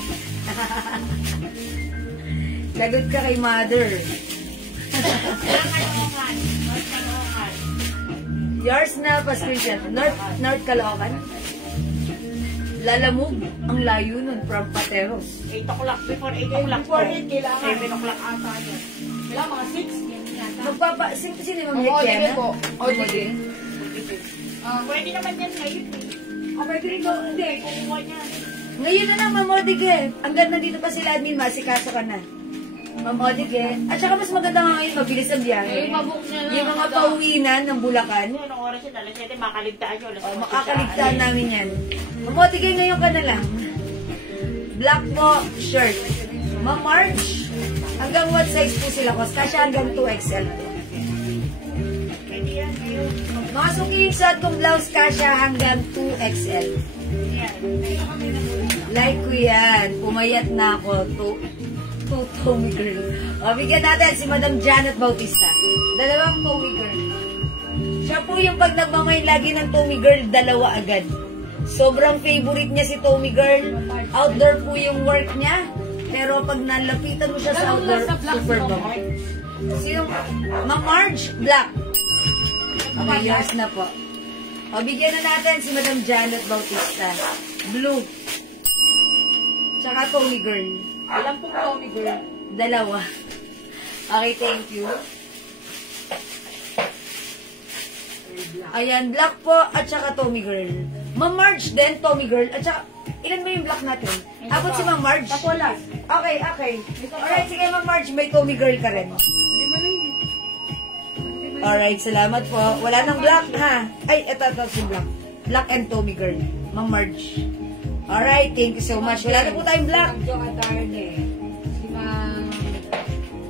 Lagot ka kay mother. Yours na, pa-screenshot. North Caloocan. Lalamog. Ang layo nun from Pateros. 8 o'clock, before 8 o'clock. Before 8, kailangan. 7 o'clock ata yun. Kailangan mga 6. Yan yata. Sino yung mga po. Odile. Pwede naman yan ngayon. Pwede rin ko. Hindi. Kukuha niya. Ngayon na lang, Ma'am Odige. Ang ganda dito pa sila admin, masikaso ka na. Ma'am Odige. At saka mas maganda nga ngayon, mabilis ang biyahe. Mabook niya lang. Yung mga pauwinan ng Bulacan, Anong oras yun? Alas 7, makaligtaan nyo. Alas 8 makakaligtaan namin yan. Ma'am Odige, ngayon ka na lang. Black po, shirt. Ma'am Marge, hanggang what size po sila ko? Kasi hanggang 2XL po. Pwede yan ngayon. Mga suki yung suot kong blouse kasha hanggang 2XL. Yan. Like ko yan. Pumayat na ako. To Tommy Girl. O, bigyan natin si Madam Janet Bautista. Dalawang Tommy Girl. Siya po yung pag nagmamain lagi ng Tommy Girl, dalawa agad. Sobrang favorite niya si Tommy Girl. Outdoor po yung work niya. Pero pag nalapitan mo siya sa outdoor, super bang. So yung Ma'am Marge, black. Okay, yours na po. O, bigyan na natin si Madam Janet Bautista. Blue. Tsaka Tommy Girl. Alam pong Tommy girl. Dalawa. Okay, thank you. Ayan, black po at saka Tommy Girl. Ma'am Marge din, Tommy Girl. At saka, ilan ba yung black natin? Abot si Ma'am Marge? Tapolas. Okay, okay. Alright, sige Ma'am Marge, may Tommy Girl ka rin. Lima na yun. Alright, salamat po. Wala nang black, ha? Ay, ito si black. Black and Tommy Girl. Ma'am Marge. Alright, thank you so much. Wala na po tayong black. Ang Joe Adarne. Si Ma'am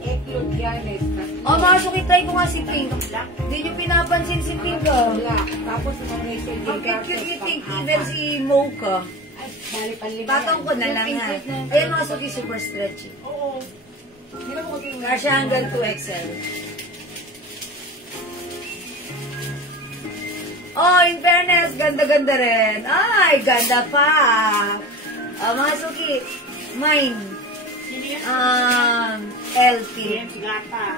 Eklod Janet. Oh, mga suki, try ko nga si Pink. Hindi nyo pinapansin si Pink, oh. Black. Tapos si Ma'am Rachel J. Ang Garces. cute ni Pink, even si Mocha. Ay, bali panlima. Patong ko na lang, ha? Ayan mga suki, super stretchy. Oo. Hindi na mo kasi Kasya hanggang 2XL. Oh, in fairness, ganda-ganda rin. Ay, ganda pa. Mga suki, mine. Sino yan? LP. Yan, si Gata.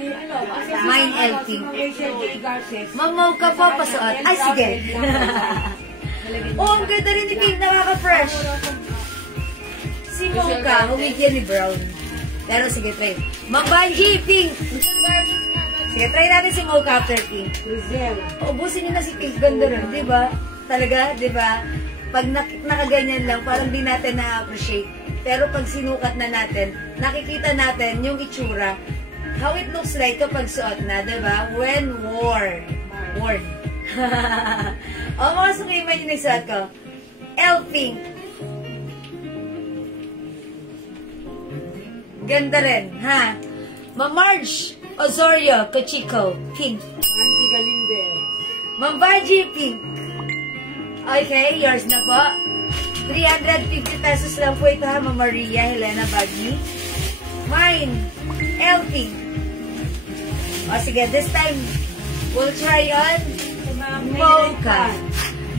si ano, kasi Mine si LP. Ma'am Rachel J. Garces. Mamaw ka po, pasuot. Ay, sige. Oh, ang ganda rin ni Pink, nakaka-fresh. Si Mocha, humid yan ni Brown. Pero sige, try. Mabanji, Pink. Sige, try natin si Mocha after Pink. Rizal. Ubusin niyo na si Pink, ganda rin, di ba? Talaga, di ba? Pag nakaganyan lang, parang di natin na-appreciate. Pero pag sinukat na natin, nakikita natin yung itsura, how it looks like kapag suot na, di ba? When worn. Worn. O, mga sukiman yung nagsuot ko. L Pink. Ganda rin, ha? Ma'am Marge Osorio Cochico, Pink. Auntie Galindez. Ma'am Baji, Pink. Okay, yours na po. 350 pesos lang po ito, ha, Ma'am Maria Helena Bagni. Mine, L Pink. O, sige, this time, we'll try on Mocha.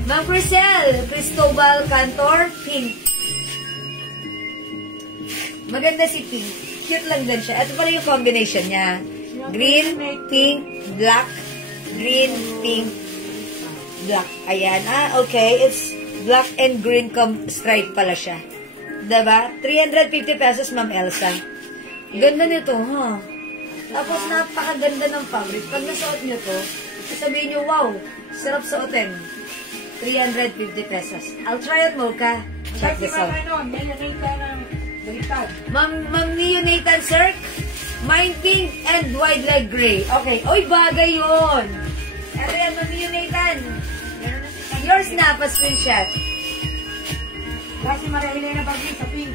Ma'am Crisel, Cristobal Cantor, Pink. Maganda si pink. Cute lang din siya. Ito pala yung combination niya. Green, pink, black. Green, pink, black. Ayan. Okay. It's black and green stripe pala siya. Diba? 350 pesos, Ma'am Elsa. Ganda nito, ha? Tapos, napakaganda ng fabric. Pag nasuot nyo to, sabihin nyo, wow, sarap suotin. 350 pesos. I'll try it, Mocha. Check this out. Ma'am Neonatal Cirque, mine pink and wide leg gray. Okay. Oy, bagay yun. Ito yan, Ma'am Neonatal. Yours na, pa-screenshot. Kasi Maria bagay sa pink.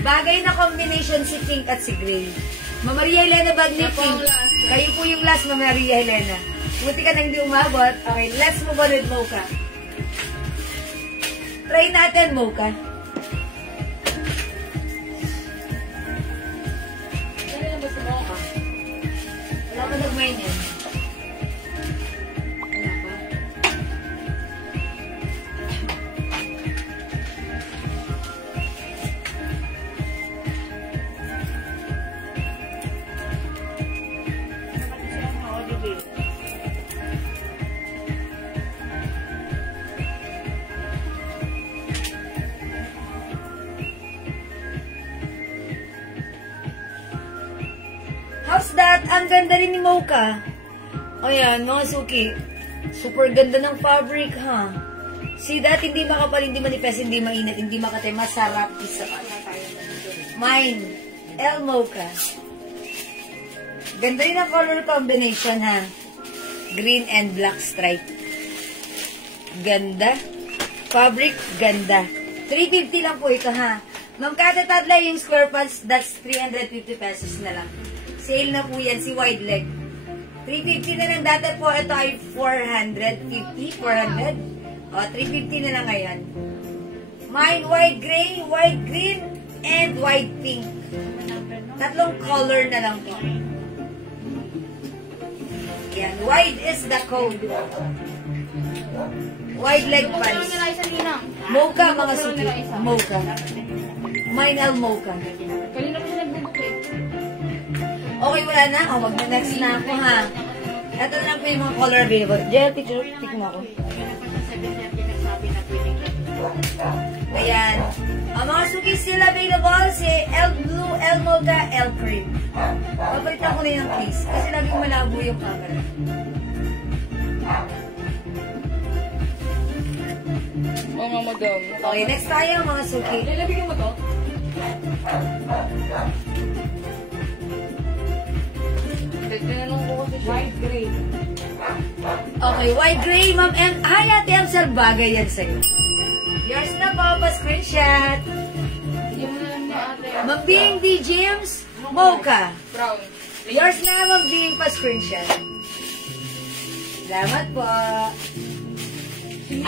Bagay na combination si pink at si gray. Ma'am Maria Elena bag ni pink. Kayo po yung last, Ma'am Maria Elena. Buti ka nang di umabot. Okay, let's move on with Mocha. Try natin, Mocha. Ano na ba si Mocha? Wala ka nag-mine yan. How's that? Ang ganda rin ni Mocha. Ayan, mga suki. Super ganda ng fabric, ha? See that? Hindi makapal, hindi manipes, hindi mainit, hindi makate. Masarap. Isa pa. Mine. El Mocha. Ganda rin ang color combination, ha? Green and black stripe. Ganda. Fabric, ganda. 350 lang po ito, ha? Ma'am Kata Tadla, yung square pants, that's 350 pesos na lang. Sale na po yan, si wide leg. 350 na lang dati po. Ito ay 450, 400. O, 350 na lang ngayon. Mine, white gray, white green, and white pink. Tatlong color na lang po. Yan, wide is the code. Wide leg pants. Mocha, mga suki. Mocha. Mine al Mocha. Kanina ko siya nagbubook eh. Okay, wala na. O, wag na next na ako, ha. Ito na lang po yung mga color available. Jel, picture mo ako. Ayan. Ang mga suki still available, si El Blue, El Mocha, El Cream. Papalitan ko na yung case, kasi laging malabo yung camera. Oo nga, madam. Okay, next tayo, mga suki. Lalabigyan mo to? Tinanong ko kasi siya. White gray. Okay, white gray, Ma'am M. Hi, Ate Amsel, bagay yan sa'yo. Yours na po, pa-screenshot. Yung na lang niya, ate. Ma'am Bing D. James, Mocha. Brown. Yours na, Ma'am Bing, pa-screenshot. Salamat po.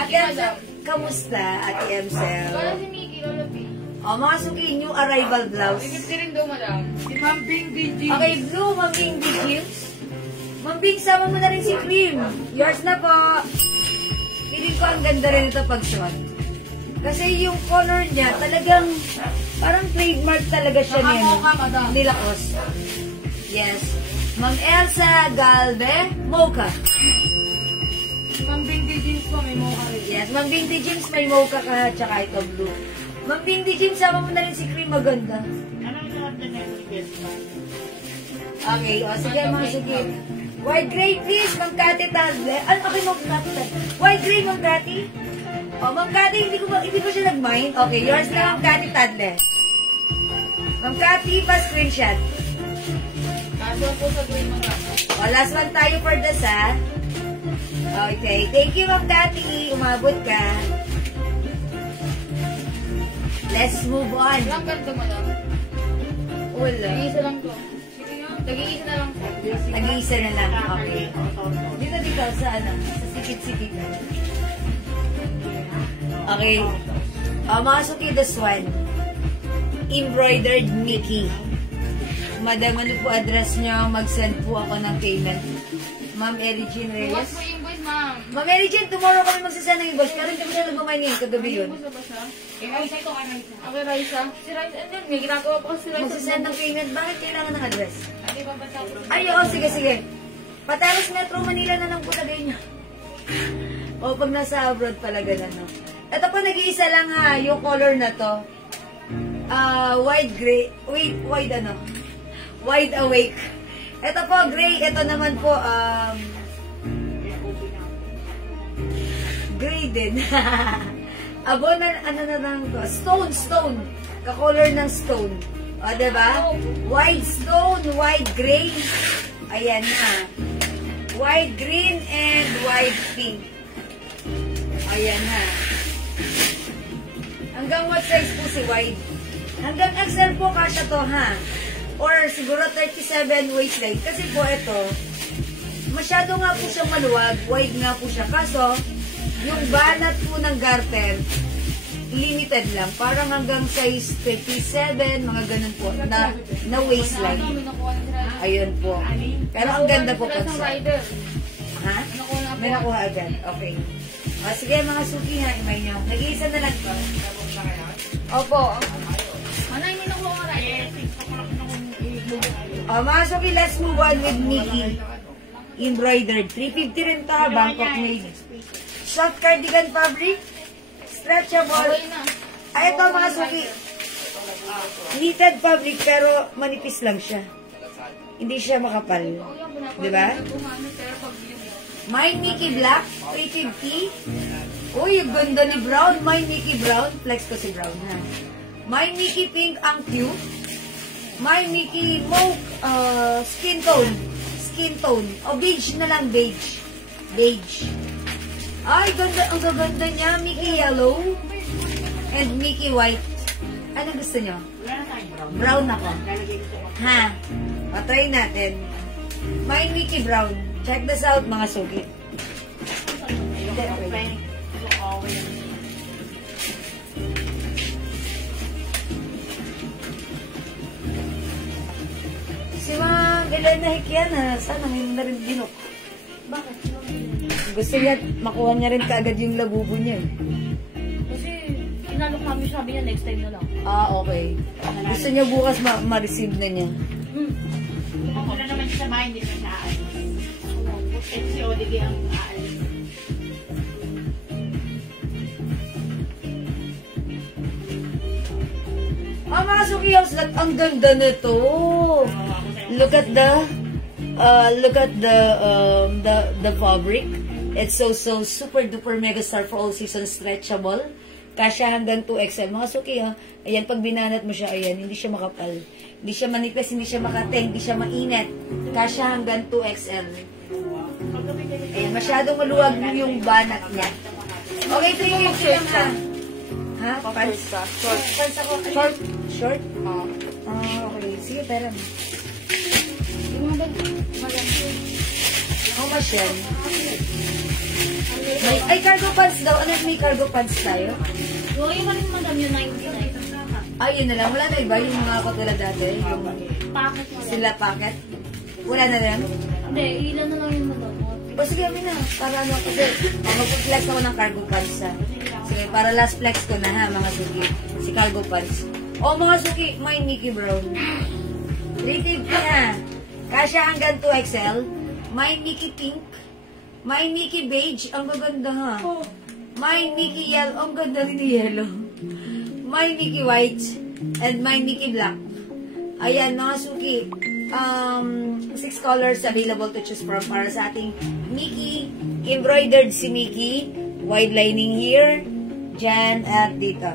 Ate Amsel, kamusta, Ate Amsel? Wala si Mickey, lalabi. O, mga suki, new arrival blouse. 50 rin daw, madam. Si Ma'am Bing DJ. Okay, blue, Ma'am Bing D. James. Ma'am Bing, sama mo na rin si Cream. Yours na po. Piling ko ang ganda rin ito pag suot. Kasi yung color niya, talagang, parang trademark talaga siya niya. Mocha, madam. Nilakos. Yes. Ma'am Elsa Galve, Mocha. Si Ma'am Bing DJ po may mocha rin. Yes, Ma'am Bing D. James may Mocha ka, tsaka ito blue. Ma'am Bing D. James, sama mo na rin si Cream, maganda. Anong lahat na next Okay, o sige mga sige. White gray please, Ma'am Kati Tadle. Ano, okay, Ma'am Kati Tadle. White gray, Ma'am Kati. O, Ma'am Kati, hindi ko siya nag-mind. Okay, yours na, Ma'am Kati Tadle. Ma'am Kati, pa-screenshot. Kaso po sa green mga. O, last one tayo for this, ha? Okay, thank you, Ma'am Kati. Umabot ka. Let's move on. Ilang ganito, madam? Wala. Tag-iisa lang to. Tag-iisa na lang po. Nag-iisa na lang. Okay. Dito, sa ano? Sa sikit-sikit. Okay. Mga suki, this one. Embroidered Mickey. Madam, ano po address nyo? Mag-send po ako ng payment. Ma'am Eri Jean Bukas Reyes. mo invoice, ma'am. Ma'am Mary Jane, tomorrow kami magsasend ng invoice. Pero hindi ko siya nagmamay ngayon, kagabi yun. Gusto ba siya? Raisa ito ka, Raisa. Okay, Raisa. Si Raisa, and then, may ginagawa pa kasi si Raisa. Magsasend ng payment. Bakit kailangan ng address? Hindi ba basta ko? Ay, oo, sige, sige. Pataros Metro Manila na lang po tagay niya. O, pag nasa abroad talaga na, no? Ito po, nag-iisa lang ha, yung color na to. Wide gray, wide ano? Wide awake. Ito po, gray. Ito naman po, gray din. Abo na, ano na lang to? Stone. Ka-color ng stone. O, diba? Wide stone, wide gray. Ayan na. White green and white pink. Ayan na. Hanggang what size po si white? Hanggang XL po kasya to, ha? Or siguro 37 waist length. Kasi po ito, masyado nga po siyang maluwag. Wide nga po siya. Kaso, yung banat po ng garter, limited lang. Parang hanggang size 37, mga ganun po, na waistline. Ayun po. Pero ang ganda po po siya. Ha? May nakuha agad. Okay. O, sige, mga suki ha, imay nyo. Nag-iisa na lang to. Opo. Manay, may nakuha ka Raisa. O, mga suki, let's move on with Mickey. Embroidered. 350 rin to ha, Bangkok made. Soft cardigan fabric. Stretchable. Okay na. Ay, ito mga suki. Knitted fabric pero manipis lang siya. Hindi siya makapal. Diba? My Mickey Black, 350. Uy, yung ganda ni Brown. My Mickey Brown. Flex ko si Brown, ha? My Mickey Pink, ang cute. My Mickey Mauve, skin tone. Skin tone. O, beige na lang, beige. Beige. Ay, ganda. Ang ganda niya. Mickey Yellow. And Mickey White. Ano gusto nyo? Brown ako. Ha? Patry natin. My Mickey Brown. Check this out, mga suki. Si Ma'am Elena Hikian, ha? Sana ngayon na rin binok. Bakit? Gusto niya, makuha niya rin kaagad yung labubo niya. Kasi, inalok namin sabi niya next time na lang. Ah, okay. Gusto niya bukas ma-receive na niya. Kung wala naman siya sa bahay, hindi naman siya aalis. Si ODG ang aalis. Mga suki house, ang ganda nito. Look at the fabric. It's so super duper mega star for all seasons, stretchable. Kasya hanggang 2XL. Mga suki, ha? Ayan, pag binanat mo siya, ayan, hindi siya makapal. Hindi siya manipis, hindi siya makate, hindi siya mainit. Kasya hanggang 2XL. Ayan, masyadong maluwag yung banat niya. Okay, 350 lang, ha? Ha? Pants? Short. Pants ako. Short? Short? Okay. Sige, pera mo. How much yan? Ay, cargo pants daw. Ano, may cargo pants tayo? So, yung rin madam yung 99. Ay, yun na lang. Wala na iba yung mga katulad dati. Yung Packet mo. sila packet. Wala na rin. Hindi, ilan na lang yung madam. O sige, amin na. Para ano, kasi mag-flex ako ng cargo pants, ha. Sige, para last flex ko na, ha, mga suki. Si cargo pants. O, mga suki, may Mickey Brown. 350 ha. Kasya hanggang 2XL. May Mickey Pink. May Mickey Beige. Ang gaganda, ha. May Mickey Yellow. Ang ganda rin ni Yellow. May Mickey White. And may Mickey Black. Ayan, mga suki. 6 colors available to choose from para sa ating Mickey. Embroidered si Mickey. Wide lining here. Dyan at dito.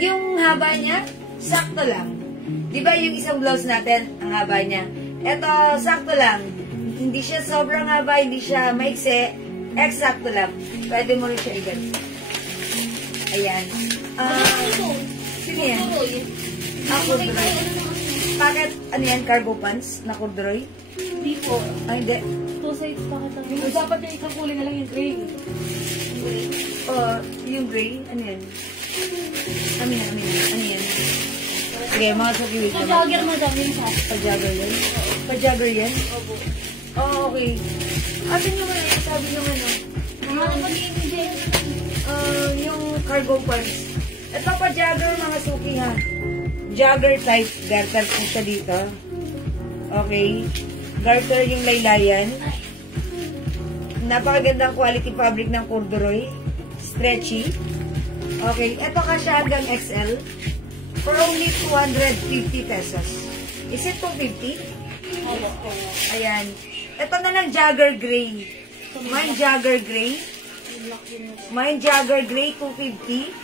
Yung haba niya, sakto lang. Diba yung isang blouse natin, ang haba niya? Ito, sakto lang. Hindi siya sobrang haba, hindi siya maikse. Eksakto lang. Pwede mo rin siya igan. Ayan. Sige yan. Corduroy. Bakit, ano yan, cargo pants na corduroy? Hindi po. Ay, hindi. 2 sides packet lang. Yung dapat yung isang kulay na lang yung gray. Yung gray, ano yan? Amin na. Ano yan? Okay, mga sakiwit Sa jogger madam yung sa. Pa-jogger yan? Pa-jogger yan? Opo. Oh, okay. Asin nyo nga, sabi nyo nga. Mga mag-ibigay. Yung cargo pants. Ito pa jogger mga suki ha. Jogger type. Garter po siya dito. Okay. Garter yung laylayan. Napakagandang quality fabric ng corduroy. Stretchy. Okay. Ito kasi hanggang XL. For only 250 pesos. Is it 250? Ayan. Ito na lang jogger gray. Mine jogger gray. Mine jogger gray 250.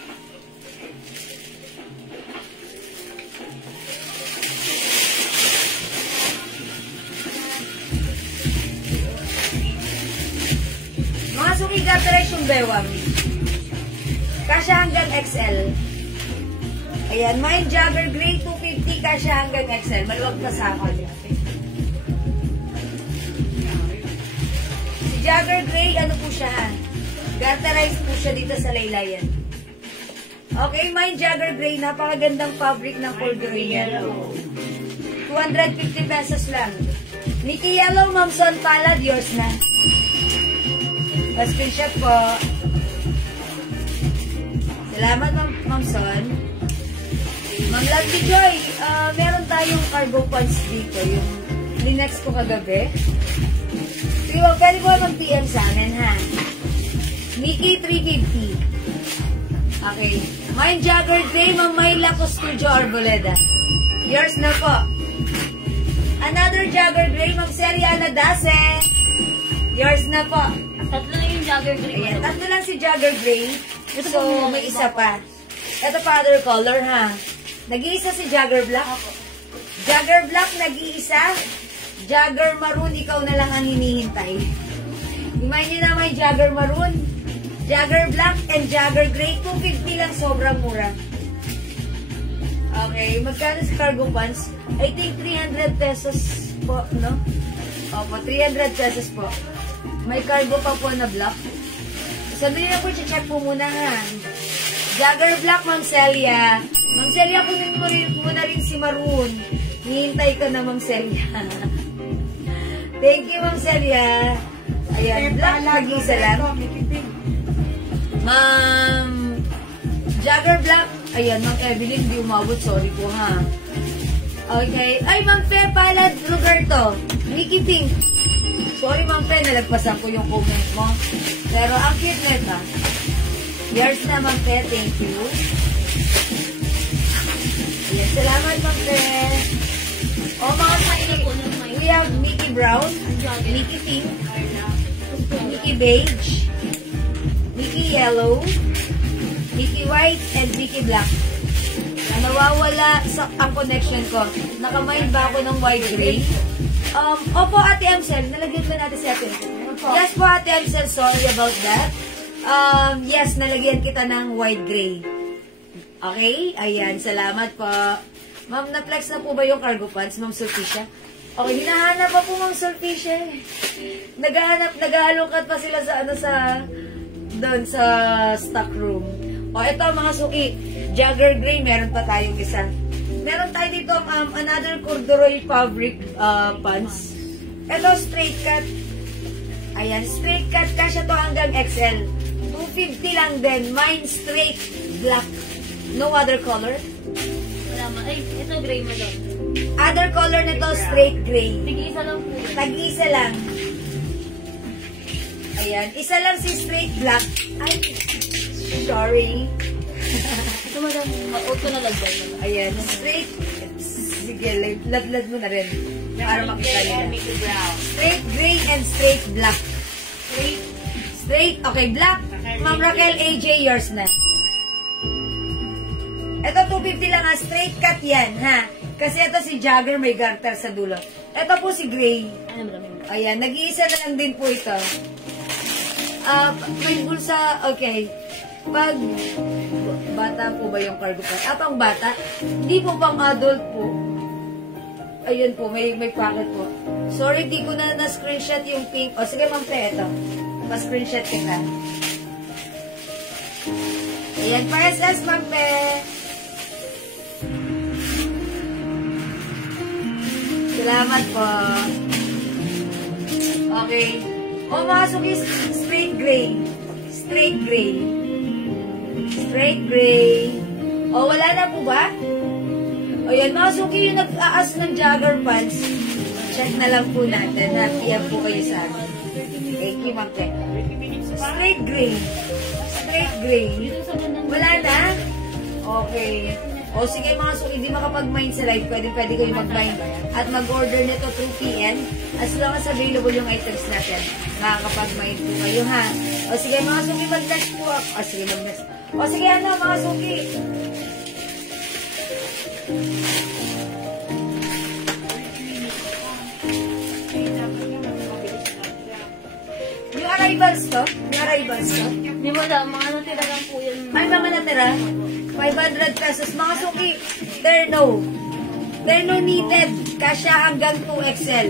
Mga suki garterex yung bewang. Kasya hanggang XL. Ayan, mine jogger gray 250 kasya hanggang XL. Maluwag pa sa ako. Jogger gray, ano po siya ha? Garterized po siya dito sa laylayan. Okay, mine jogger gray, napakagandang fabric ng corduroy niya. 250 pesos lang. Nikki Yellow, Ma'am Son Palad, yours na. Pa-screenshot po. Salamat, Ma'am Son. Ma'am Lovely Joy, meron tayong cargo pants dito. Yung linex ko kagabi. Pwede ko mag-PM sa amin, ha? Nikki, 350. Okay. Mine jogger gray, Ma'am Mayla Custudio Arboleda. Yours na po. Another jogger gray, Ma'am Seriana Dase. Yours na po. Tatlo na yung jogger gray. Ayan, tatlo lang si jogger gray. So, may isa pa. Ito pa other color, ha? Nag-iisa si jogger black. Jogger black, nag-iisa. Jogger maroon, ikaw na lang ang hinihintay. Imayin nyo na may jogger maroon, jogger black, and jogger gray. 250 lang, sobrang mura. Okay, magkano sa cargo pants? I think 300 pesos po, no? Opo, 300 pesos po. May cargo pa po na black. Sabi nyo na po, check po muna ha. Jogger black, Ma'am Celia. Ma'am Celia, kunin mo muna rin si maroon. Hihintay ka na, Ma'am Celia. Thank you, Ma'am Celia. Ayan, black, mag-isa lang. Ma'am, jogger black. Ayan, Ma'am Evelyn, di umabot. Sorry po, ha. Okay. Ay, Ma'am Fe, Palad, Roberto. Nikki Pink. Sorry, Ma'am Fe, nalagpasan ko yung comment mo. Pero, ang cute net, ha. Yours na, Ma'am Fe. Thank you. Ayan, salamat, Ma'am Fe. O, mga kainip po ng we have Mickey Brown, Mickey Pink, Mickey Beige, Mickey Yellow, Mickey White, and Mickey Black. Nawawala sa ang connection ko. Nakamind ba ako ng white gray? Opo, Ate Amsel. Nalagyan ba natin si Ate? Yes po, Ate Amsel. Sorry about that. Yes, nalagyan kita ng white gray. Okay? Ayan, salamat po. Ma'am, na-flex na po ba yung cargo pants, Ma'am Sulpicia? Okay, hinahanap pa po, Ma'am Sulpicia. Nag-aalungkat pa sila sa, doon sa stock room. O, ito mga suki. Jogger gray, meron pa tayong isa. Meron tayo dito, another corduroy fabric pants. Ito, straight cut. Ayan, straight cut. Kasya to hanggang XL. 250 lang din. Mine straight black. No other color. Ay, ito gray mo doon. Other color nito, straight gray. Tig-isa lang po. Tag-isa lang. Ayan. Isa lang si straight black. Ay, sorry. Ito madam, auto na lagyan mo. Ayan. Straight. Sige, ladlad mo na rin. Para makita nila. Straight gray and straight black. Straight. Okay, black. Ma'am Raquel AJ, yours na. Ito 250 lang ha. Straight cut yan ha. Kasi ito si jogger may garter sa dulo. Ito po si gray. Ayan, nag-iisa na lang din po ito. May bulsa, okay. Pag bata po ba yung cargo pants? Pang bata? Hindi po, pang adult po. Ayun po, may pocket po. Sorry, di ko na na-screenshot yung pink. O, sige ma'am Fe, ito. Pa-screenshot kita. Ayan, pa SS ma'am Fe. Salamat po. Okay. O, mga sukis, straight gray. straight gray. Straight gray. O, wala na po ba? O yan, mga suki yung nag-aas ng jogger pants. Check na lang po natin. PM po kayo sa akin. Thank you, Ma'am Ken. Straight gray. Straight gray. Wala na? Okay. O sige mga suki, hindi makapag-mind sa live. Pwede kayo mag-mind at mag-order nito through PN. As long as available yung items natin, makakapag-mind po kayo, ha? O sige mga suki, mag-next po ako. O sige, mag-next. O sige, ano mga suki? Yung arrivals to? Yung arrivals to? Di ba lang, mga natira lang po yun. Ay, mga natira? 500 pesos. Mga suki, terno. Terno knitted. Kasya hanggang 2XL.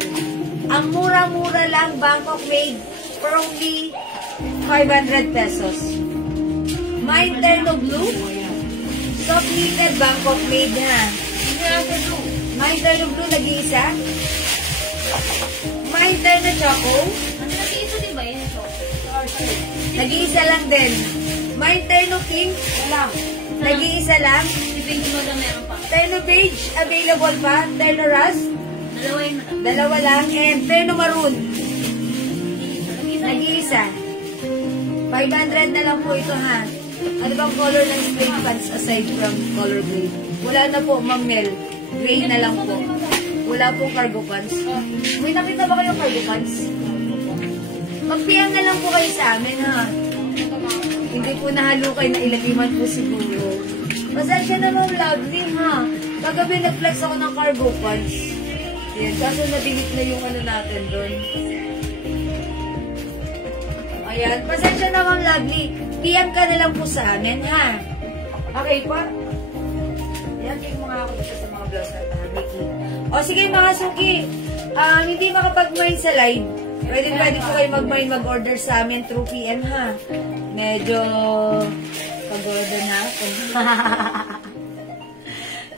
Ang mura-mura lang, Bangkok made for only 500 pesos. Mine terno blue. Soft knitted, Bangkok made, ha? Mine terno blue, nag-iisa. Mine terno choco. Ano nag-iisa din ba yun? Nag-iisa lang din. Mine terno pink. Wala. Nag-iisa lang. Si Pinky mo na meron pa. Terno beige, available pa. Terno rust, Dalawa yun na. dalawa lang. And terno maroon, nag-iisa. 500 na lang po ito, ha. Ano bang color ng straight pants aside from color gray? Wala na po, Ma'am Mel. Gray na lang po. Wala po cargo pants. May nakita ba kayong cargo pants? Magpiyang na lang po kayo sa amin, ha. Hindi po nahalukay na ilagiman po siguro. Pasensya na Ma'am Lovely, ha. Kagabi nag-flex ako ng cargo pants. Yan, kaso na-delete na yung ano natin doon. Ayan, pasensya na Ma'am Lovely. PM ka na lang po sa amin, ha. Okay po? Yan, check mo nga ako dito sa mga blouse na Mickey. O sige mga suki, hindi makapag-mind sa live. Pwede po kayo mag-order sa amin through PM, ha. Medyo pag-order na ako.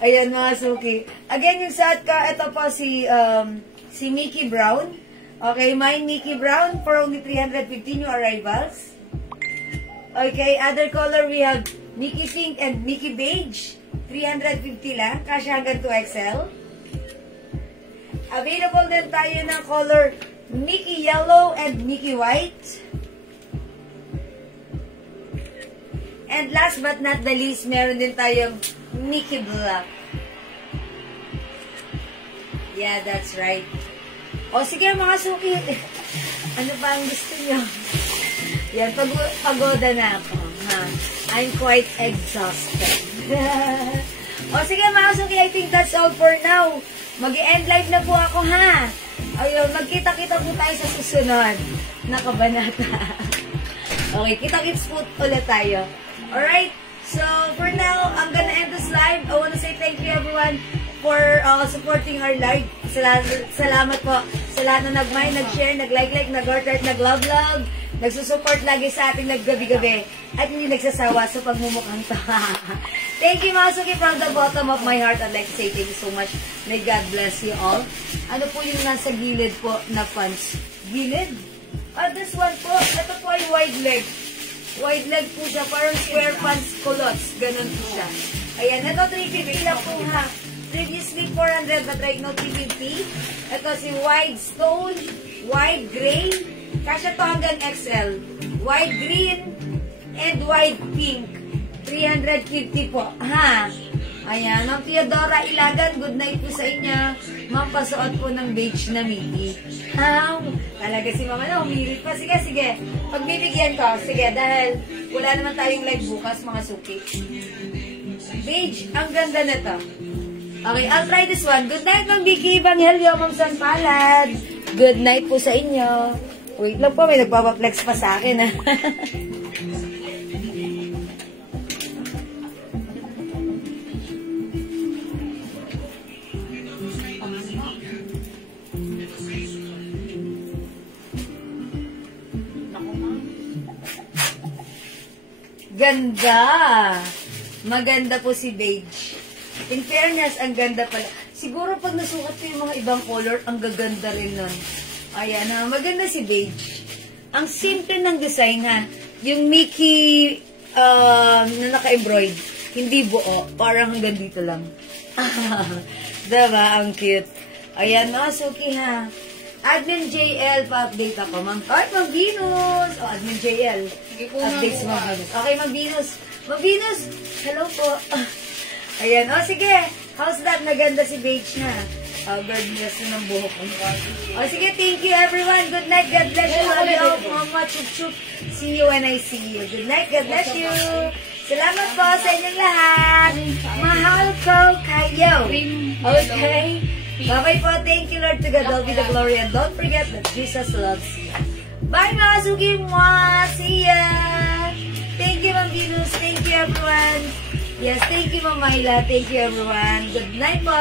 Ayan mga suki. Again, yung saat ka, ito po si Mickey Brown. Okay, mine Mickey Brown for only 315 new arrivals. Okay, other color we have Mickey Pink and Mickey Beige. 350 lang, kasya hanggang 2XL. Available din tayo ng color Mickey Yellow and Mickey White. And last but not the least, meron din tayong Mickey Black. Yeah, that's right. O sige mga suki, ano ba ang gusto nyo? Yan, pagoda na ako. Ha? I'm quite exhausted. O sige mga suki, I think that's all for now. Mag-i-end live na po ako, ha? Ayun, magkita-kita po tayo sa susunod na kabanata. Okay, kita-kits po ulit tayo. Alright, so for now, I'm gonna end this live. I wanna say thank you everyone for supporting our live. Salamat po sa lahat na nag-mind, nag-share, nag-like, nag-heart, nag-love, nagsusupport lagi sa ating naggabi-gabi at hindi nagsasawa sa pagmumukhang to. Thank you mga suki, from the bottom of my heart. I'd like to say thank you so much. May God bless you all. Ano po yung nasa gilid po na pants? Gilid? This one po, ito po ay wide leg. Wide leg po siya, parang square pants culottes. Ganun po siya. Ayan, ito 350 lang po, ha. Previously 400, but right now 350. Ito si wide stone, wide gray. Kasya to hanggang XL. Wide green and wide pink. 350 po, ha. Ayan, Ma'am Theodora Ilagan, good night po sa inyo. Ma'am, pasuot po ng beige na midi. Talaga si Mama na, umirit pa. Sige, sige. Pagbibigyan ko, sige, dahil wala naman tayong live bukas, mga suki. Beige, ang ganda na to. Okay, I'll try this one. Good night, Ma'am Vicky Evangelio, Ma'am San Palad. Good night po sa inyo. Wait lang po, may nagpapaflex pa sa akin, ha. Ganda! Maganda po si beige. In fairness, ang ganda pala. Siguro pag nasukat ko yung mga ibang color, ang gaganda rin nun. Ayan ha, maganda si beige. Ang simple ng design ha. yung Mickey na naka-embroid, hindi buo. Parang hanggang dito lang. Diba? Ang cute. Ayan, no? Suki, ha? Admin JL, pa-update ako. Ma'am Venus. O, Admin JL. Update si Ma'am Venus. Okay, Ma'am Venus. Ma'am Venus, hello po. Ayan, o, sige. How's that? Naganda si Beige, ha? Birdness ng buhok ko. O, sige, thank you, everyone. Good night. God bless you. Love you all. Mama, chup-chup. See you when I see you. Good night. God bless you. Salamat po sa inyong lahat. Mahal ko kayo. Okay? Bye-bye po. Thank you, Lord, to God. All be the glory. And don't forget that Jesus loves you. Bye, mga suki mo. See ya. Thank you, Ma'am Venus. Thank you, everyone. Yes, thank you, Ma'am Myla. Thank you, everyone. Good night po.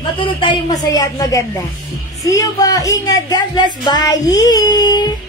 Matulog tayong masaya at maganda. See you po. Ingat. God bless. Bye.